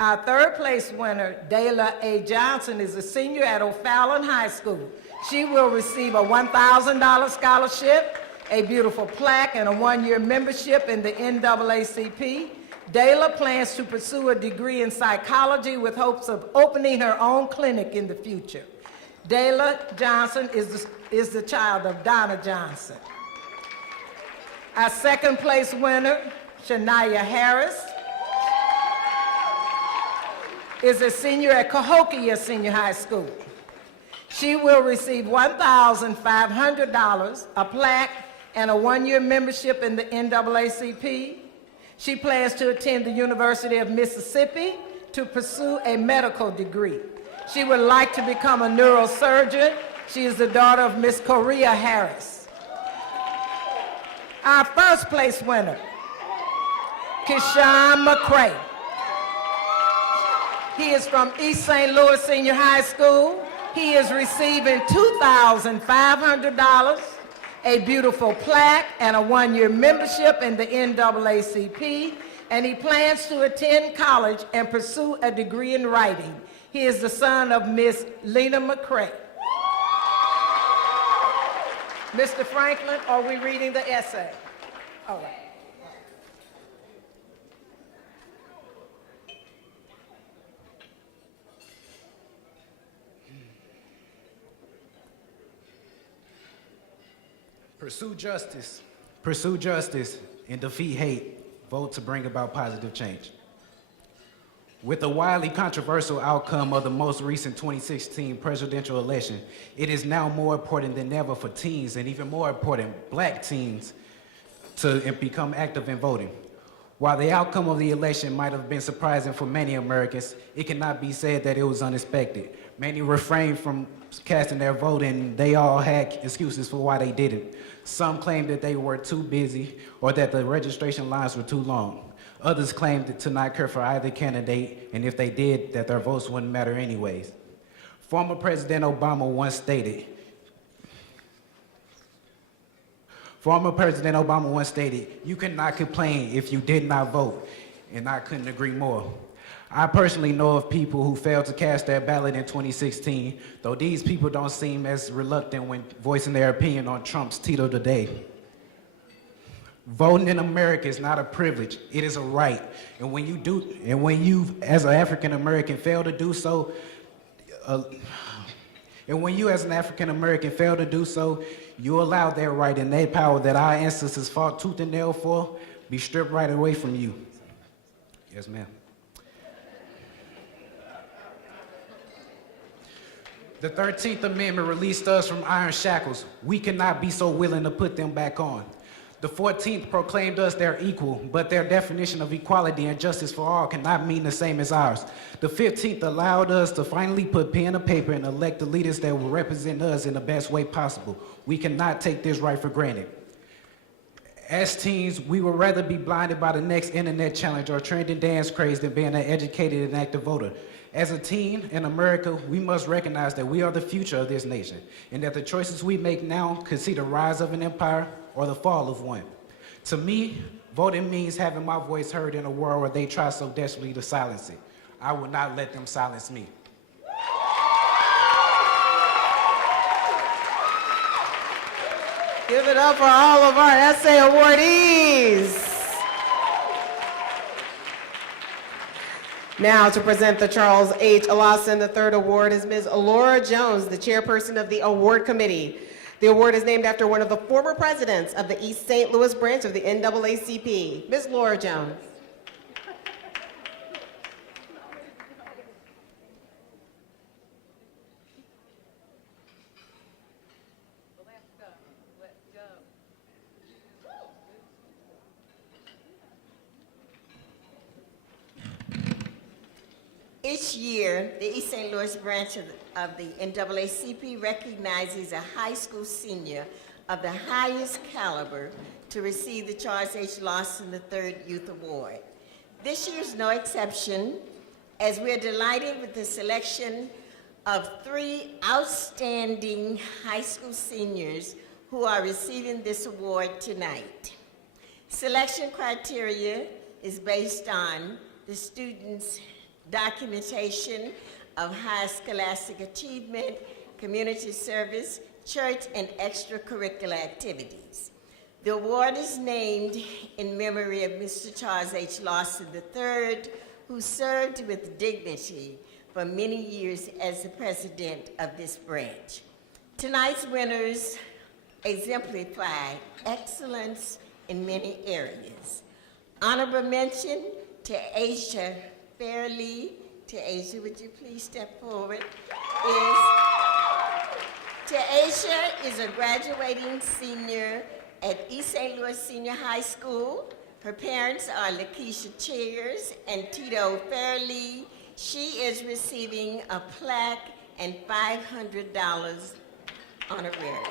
Our 3rd place winner, Dayla A. Johnson, is a senior at O'Fallon High School. She will receive a $1,000 scholarship, a beautiful plaque, and a 1-year membership in the NAACP. Dayla plans to pursue a degree in psychology with hopes of opening her own clinic in the future. Dayla Johnson is the child of Donna Johnson. Our 2nd place winner, Shania Harris, is a senior at Cahokia Senior High School. She will receive $1,500, a plaque, and a 1-year membership in the NAACP. She plans to attend the University of Mississippi to pursue a medical degree. She would like to become a neurosurgeon. She is the daughter of Miss Korea Harris. Our 1st place winner, Kishan Mccray. He is from East St. Louis Senior High School. He is receiving $2,500, a beautiful plaque, and a 1-year membership in the NAACP, and he plans to attend college and pursue a degree in writing. He is the son of Miss Lena McCray. Mr. Franklin, are we reading the essay? All right. Pursue justice, and defeat hate. Vote to bring about positive change. With the widely controversial outcome of the most recent 2016 presidential election, it is now more important than ever for teens, and even more important, Black teens, to become active in voting. While the outcome of the election might have been surprising for many Americans, it cannot be said that it was unexpected. Many refrained from casting their vote, and they all had excuses for why they didn't. Some claimed that they were too busy or that the registration lines were too long. Others claimed to not care for either candidate, and if they did, that their votes wouldn't matter anyways. Former President Obama once stated, you cannot complain if you did not vote, and I couldn't agree more. I personally know of people who failed to cast their ballot in 2016, though these people don't seem as reluctant when voicing their opinion on Trump's Tito today. Voting in America is not a privilege, it is a right. And when you as an African American fail to do so, you allow that right and that power that our ancestors fought tooth and nail for be stripped right away from you. Yes, ma'am. The 13th Amendment released us from iron shackles. We cannot be so willing to put them back on. The 14th proclaimed us their equal, but their definition of equality and justice for all cannot mean the same as ours. The 15th allowed us to finally put pen to paper and elect the leaders that will represent us in the best way possible. We cannot take this right for granted. As teens, we would rather be blinded by the next internet challenge or trending dance craze than being an educated and active voter. As a teen in America, we must recognize that we are the future of this nation, and that the choices we make now could see the rise of an empire or the fall of one. To me, voting means having my voice heard in a world where they try so desperately to silence it. I will not let them silence me. Give it up for all of our essay awardees. Now to present the Charles H. Lawson III Award is Ms. Laura Jones, the chairperson of the award committee. The award is named after one of the former presidents of the East St. Louis branch of the NAACP, Ms. Laura Jones. Each year, the East St. Louis branch of the NAACP recognizes a high school senior of the highest caliber to receive the Charles H. Lawson III Youth Award. This year's no exception, as we're delighted with the selection of 3 outstanding high school seniors who are receiving this award tonight. Selection criteria is based on the students' documentation of high scholastic achievement, community service, church, and extracurricular activities. The award is named in memory of Mr. Charles H. Lawson III, who served with dignity for many years as the president of this branch. Tonight's winners exemplify excellence in many areas. Honorable mention to Asia Fairley. Asia, would you please step forward? Asia is a graduating senior at East St. Louis Senior High School. Her parents are Lakeisha Cheers and Tito Fairley. She is receiving a plaque and $500 honorarium.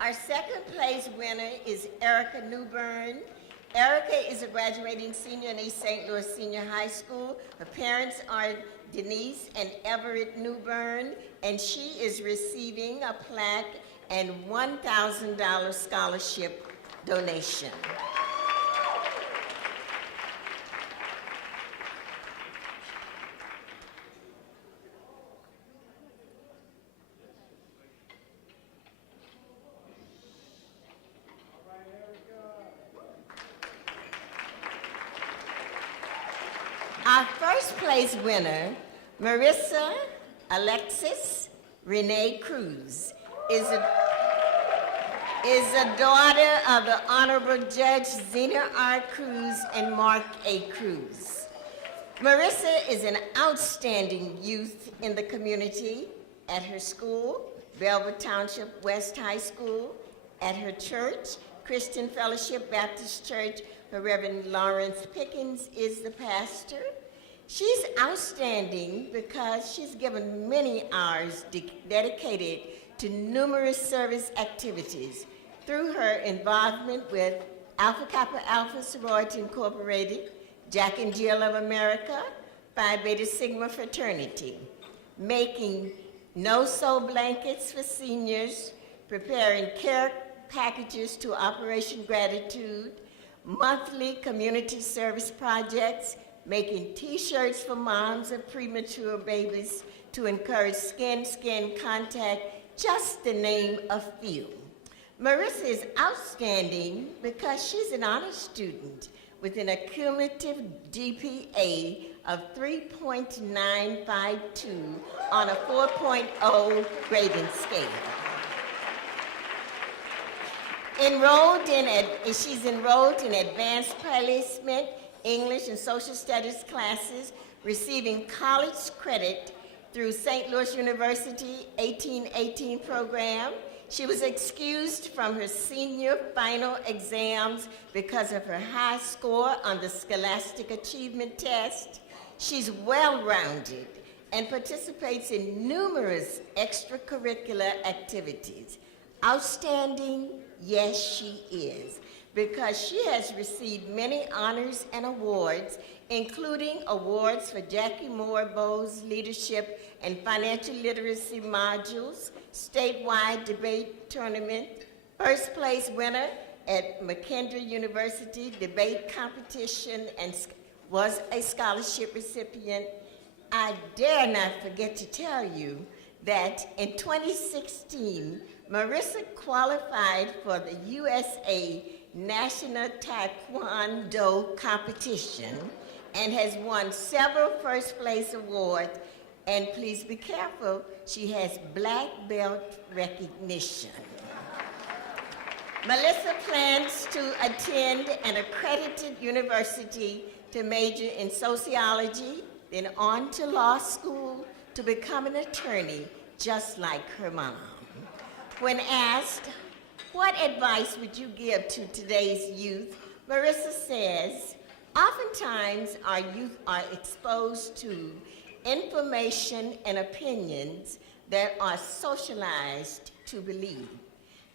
Our second place winner is Erica Newbern. Erica is a graduating senior in East St. Louis Senior High School. Her parents are Denise and Everett Newbern, and she is receiving a plaque and $1,000 scholarship donation. Our first place winner, Marissa Alexis Renee Cruz, is a daughter of the Honorable Judge Zena R. Cruz and Mark A. Cruz. Marissa is an outstanding youth in the community at her school, Belleville Township West High School, At her church, Christian Fellowship Baptist Church, where Reverend Lawrence Pickens is the pastor. She's outstanding because she's given many hours dedicated to numerous service activities through her involvement with Alpha Kappa Alpha Sorority Incorporated, Jack and Jill of America, Phi Beta Sigma Fraternity, making no-sew blankets for seniors, preparing care packages to Operation Gratitude, monthly community service projects, making t-shirts for moms of premature babies to encourage skin-to-skin contact, just to name a few. Marissa is outstanding because she's an honor student with an accumulative GPA of 3.952 on a 4.0 grading scale. She's enrolled in advanced placement, English and social studies classes, receiving college credit through St. Louis University 1818 program. She was excused from her senior final exams because of her high score on the Scholastic Achievement Test. She's well-rounded and participates in numerous extracurricular activities. Outstanding, yes, she is, because she has received many honors and awards, including awards for Jackie Moore Bowes Leadership and Financial Literacy modules, statewide debate tournament, first place winner at McKendree University debate competition, and was a scholarship recipient. I dare not forget to tell you that in 2016, Marissa qualified for the USA National Taekwondo competition and has won several first place awards. And please be careful, she has black belt recognition. Melissa plans to attend an accredited university to major in sociology, then on to law school to become an attorney, just like her mom. When asked, what advice would you give to today's youth, Marissa says, oftentimes our youth are exposed to information and opinions that are socialized to believe.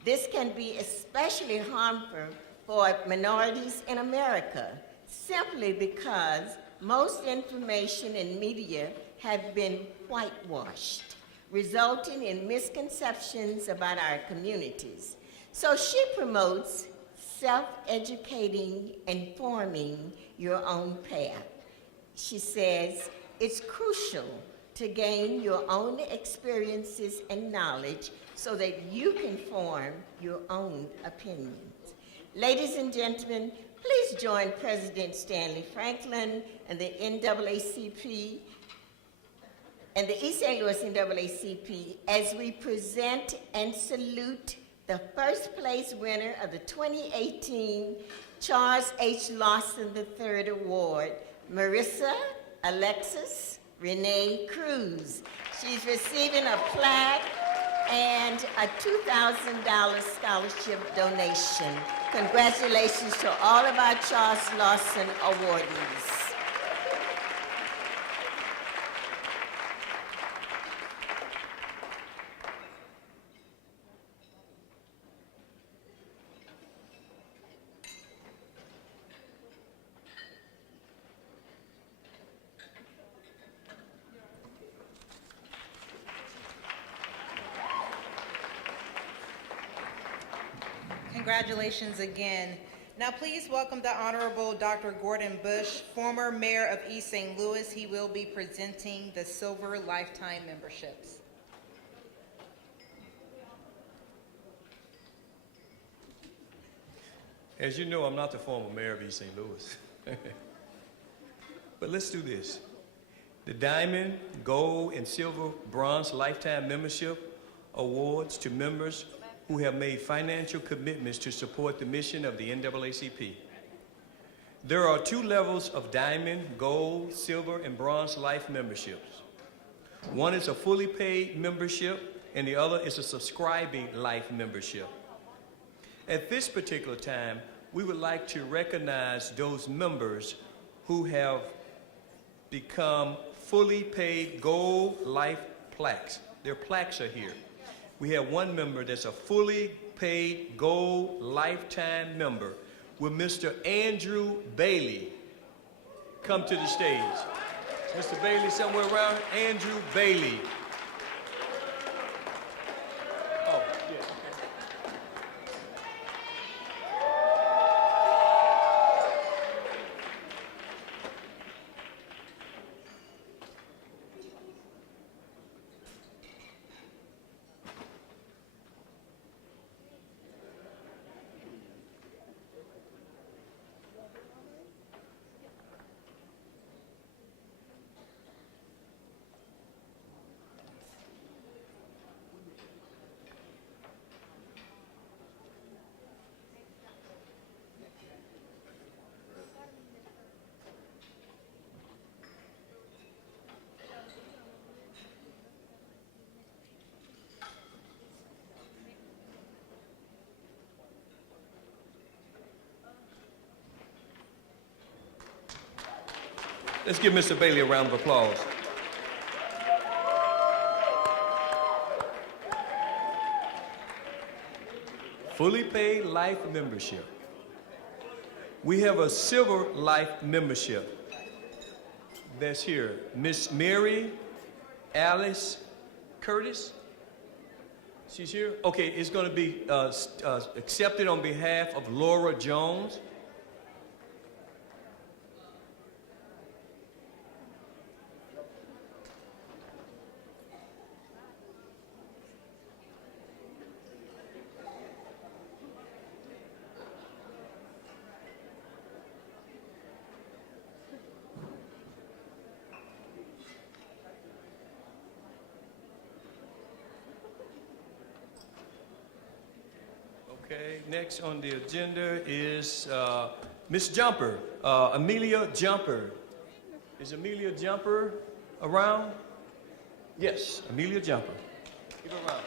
This can be especially harmful for minorities in America, simply because most information and media have been whitewashed, resulting in misconceptions about our communities. So she promotes self-educating and forming your own path. She says, it's crucial to gain your own experiences and knowledge so that you can form your own opinions. Ladies and gentlemen, please join President Stanley Franklin and the NAACP and the East St. Louis NAACP as we present and salute the first place winner of the 2018 Charles H. Lawson III Award, Marissa Alexis Renee Cruz. She's receiving a plaque and a $2,000 scholarship donation. Congratulations to all of our Charles Lawson awardees. Congratulations again. Now please welcome the Honorable Dr. Gordon Bush, former Mayor of East St. Louis. He will be presenting the Silver Lifetime memberships. As you know, I'm not the former mayor of East St. Louis. But let's do this. The Diamond, Gold, and Silver, Bronze Lifetime Membership Awards to members who have made financial commitments to support the mission of the NAACP. There are 2 levels of Diamond, Gold, Silver, and Bronze Life memberships. One is a fully paid membership, and the other is a subscribing life membership. At this particular time, we would like to recognize those members who have become fully paid gold life plaques. Their plaques are here. We have one member that's a fully paid gold lifetime member. Will Mr. Andrew Bailey come to the stage? Mr. Bailey somewhere around? Andrew Bailey. Oh, yeah. Let's give Mr. Bailey a round of applause. Fully paid life membership. We have a silver life membership that's here. Miss Mary Alice Curtis. She's here? Okay, it's going to be accepted on behalf of Laura Jones. Okay, next on the agenda is Miss Jumper, Amelia Jumper. Is Amelia Jumper around? Yes, Amelia Jumper. Give her a round.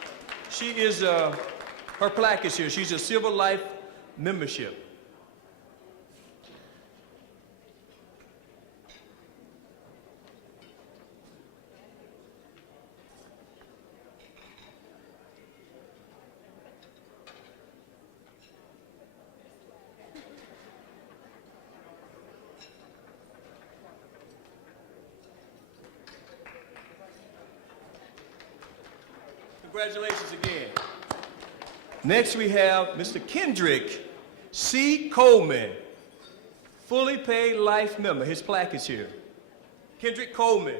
She is, her plaque is here. She's a Civil Life membership. Congratulations again. Next we have Mr. Kendrick C. Coleman, fully paid life member. His plaque is here. Kendrick Coleman.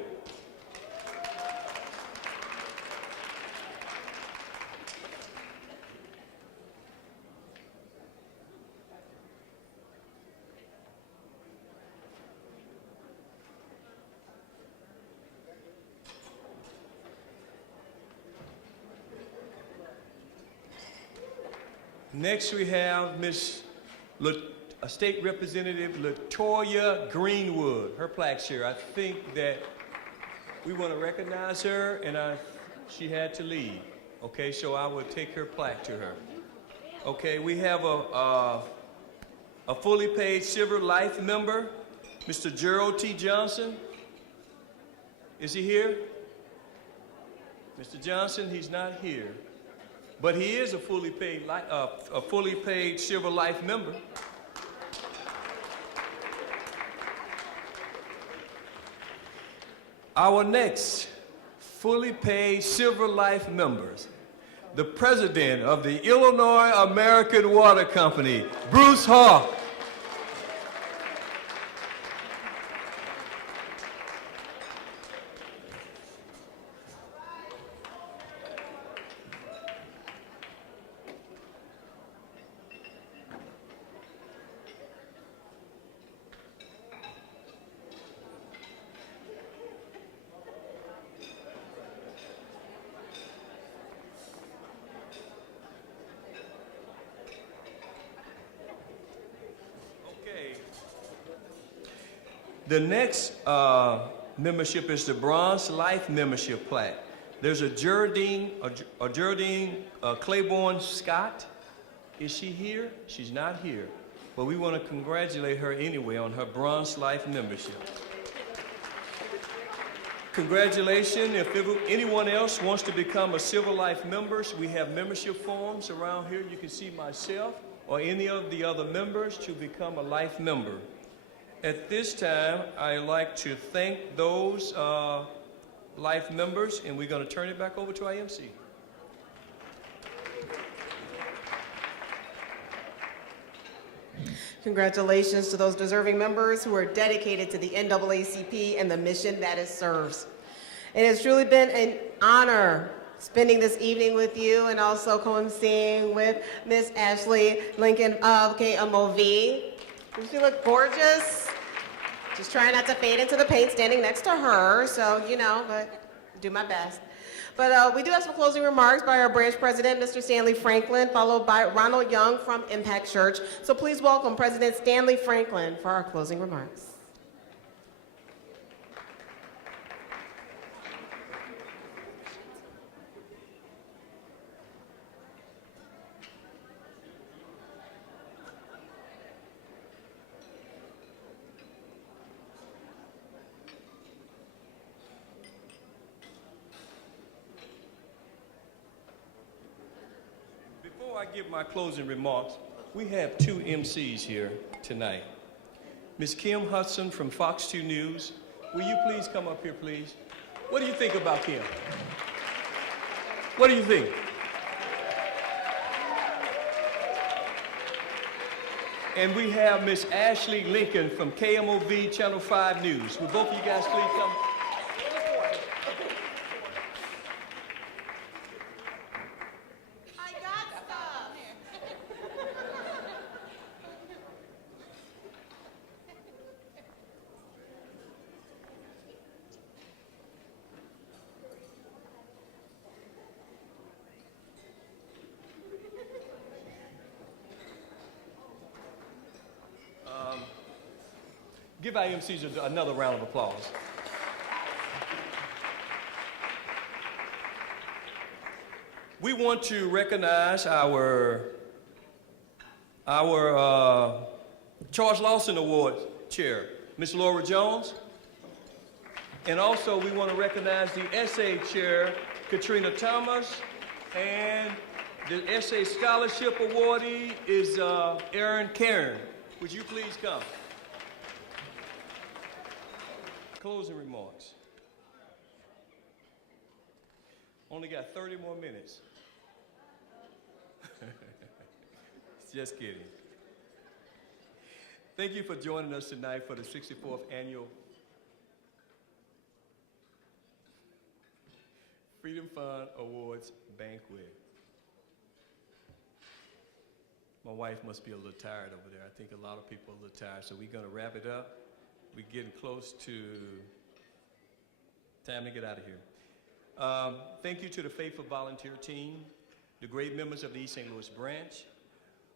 Next we have Miss State Representative Latoya Greenwood. Her plaque's here. I think that we want to recognize her, and she had to leave. Okay, so I will take her plaque to her. Okay, we have a fully paid Silver Life member, Mr. Gerald T. Johnson. Is he here? Mr. Johnson, he's not here. But he is a fully paid Silver Life member. Our next fully paid Silver Life members, the president of the Illinois American Water Company, Bruce Hawk. The next membership is the Bronze Life membership plaque. There's a Geraldine Claiborne Scott. Is she here? She's not here. But we want to congratulate her anyway on her Bronze Life membership. Congratulations. If anyone else wants to become a Civil Life member, we have membership forms around here. You can see myself or any of the other members to become a Life member. At this time, I'd like to thank those Life members, and we're going to turn it back over to our MC. Congratulations to those deserving members who are dedicated to the NAACP and the mission that it serves. It has truly been an honor spending this evening with you and also co-emceeing with Miss Ashley Lincoln of KMOV. Does she look gorgeous? Just trying not to fade into the paint standing next to her, so, you know, but do my best. But we do have some closing remarks by our branch president, Mr. Stanley Franklin, followed by Ronald Young from Impact Church. So please welcome President Stanley Franklin for our closing remarks. Before I give my closing remarks, we have two MCs here tonight. Ms. Kim Hudson from Fox 2 News. Will you please come up here, please? What do you think about Kim? What do you think? And we have Ms. Ashley Lincoln from KMOV Channel 5 News. Will both of you guys please come? Give our MCs another round of applause. We want to recognize our Charles Lawson Award chair, Ms. Laura Jones. And also we want to recognize the essay chair, Katrina Thomas. And the essay scholarship awardee is Erin Karen. Would you please come? Closing remarks. Only got 30 more minutes. Just kidding. Thank you for joining us tonight for the 64th Annual Freedom Fund Awards Banquet. My wife must be a little tired over there. I think a lot of people are a little tired, so we're going to wrap it up. We're getting close to time to get out of here. Thank you to the faithful volunteer team, the great members of the East St. Louis branch.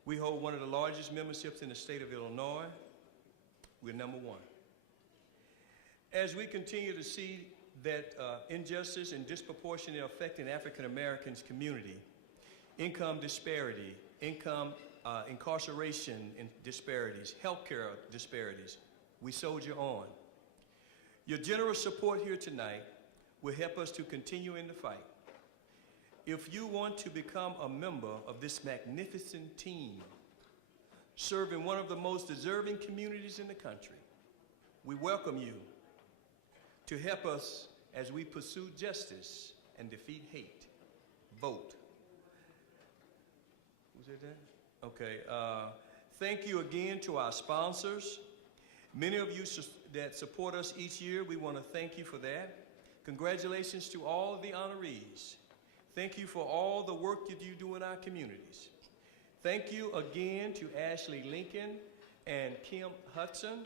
We hold one of the largest memberships in the state of Illinois. We're number one. As we continue to see that injustice and disproportionate affecting African Americans community, income disparity, incarceration and disparities, healthcare disparities, we soldier on. Your generous support here tonight will help us to continue in the fight. If you want to become a member of this magnificent team, serving one of the most deserving communities in the country, we welcome you to help us as we pursue justice and defeat hate. Vote. Was it that? Okay. Thank you again to our sponsors. Many of you that support us each year, we want to thank you for that. Congratulations to all of the honorees. Thank you for all the work that you do in our communities. Thank you again to Ashley Lincoln and Kim Hudson.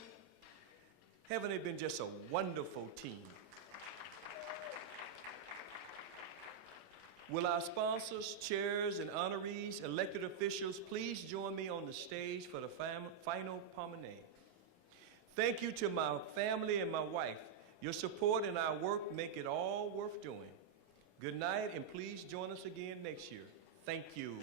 Haven't they been just a wonderful team? Will our sponsors, chairs, and honorees, elected officials, please join me on the stage for the final promenade. Thank you to my family and my wife. Your support and our work make it all worth doing. Good night, and please join us again next year. Thank you.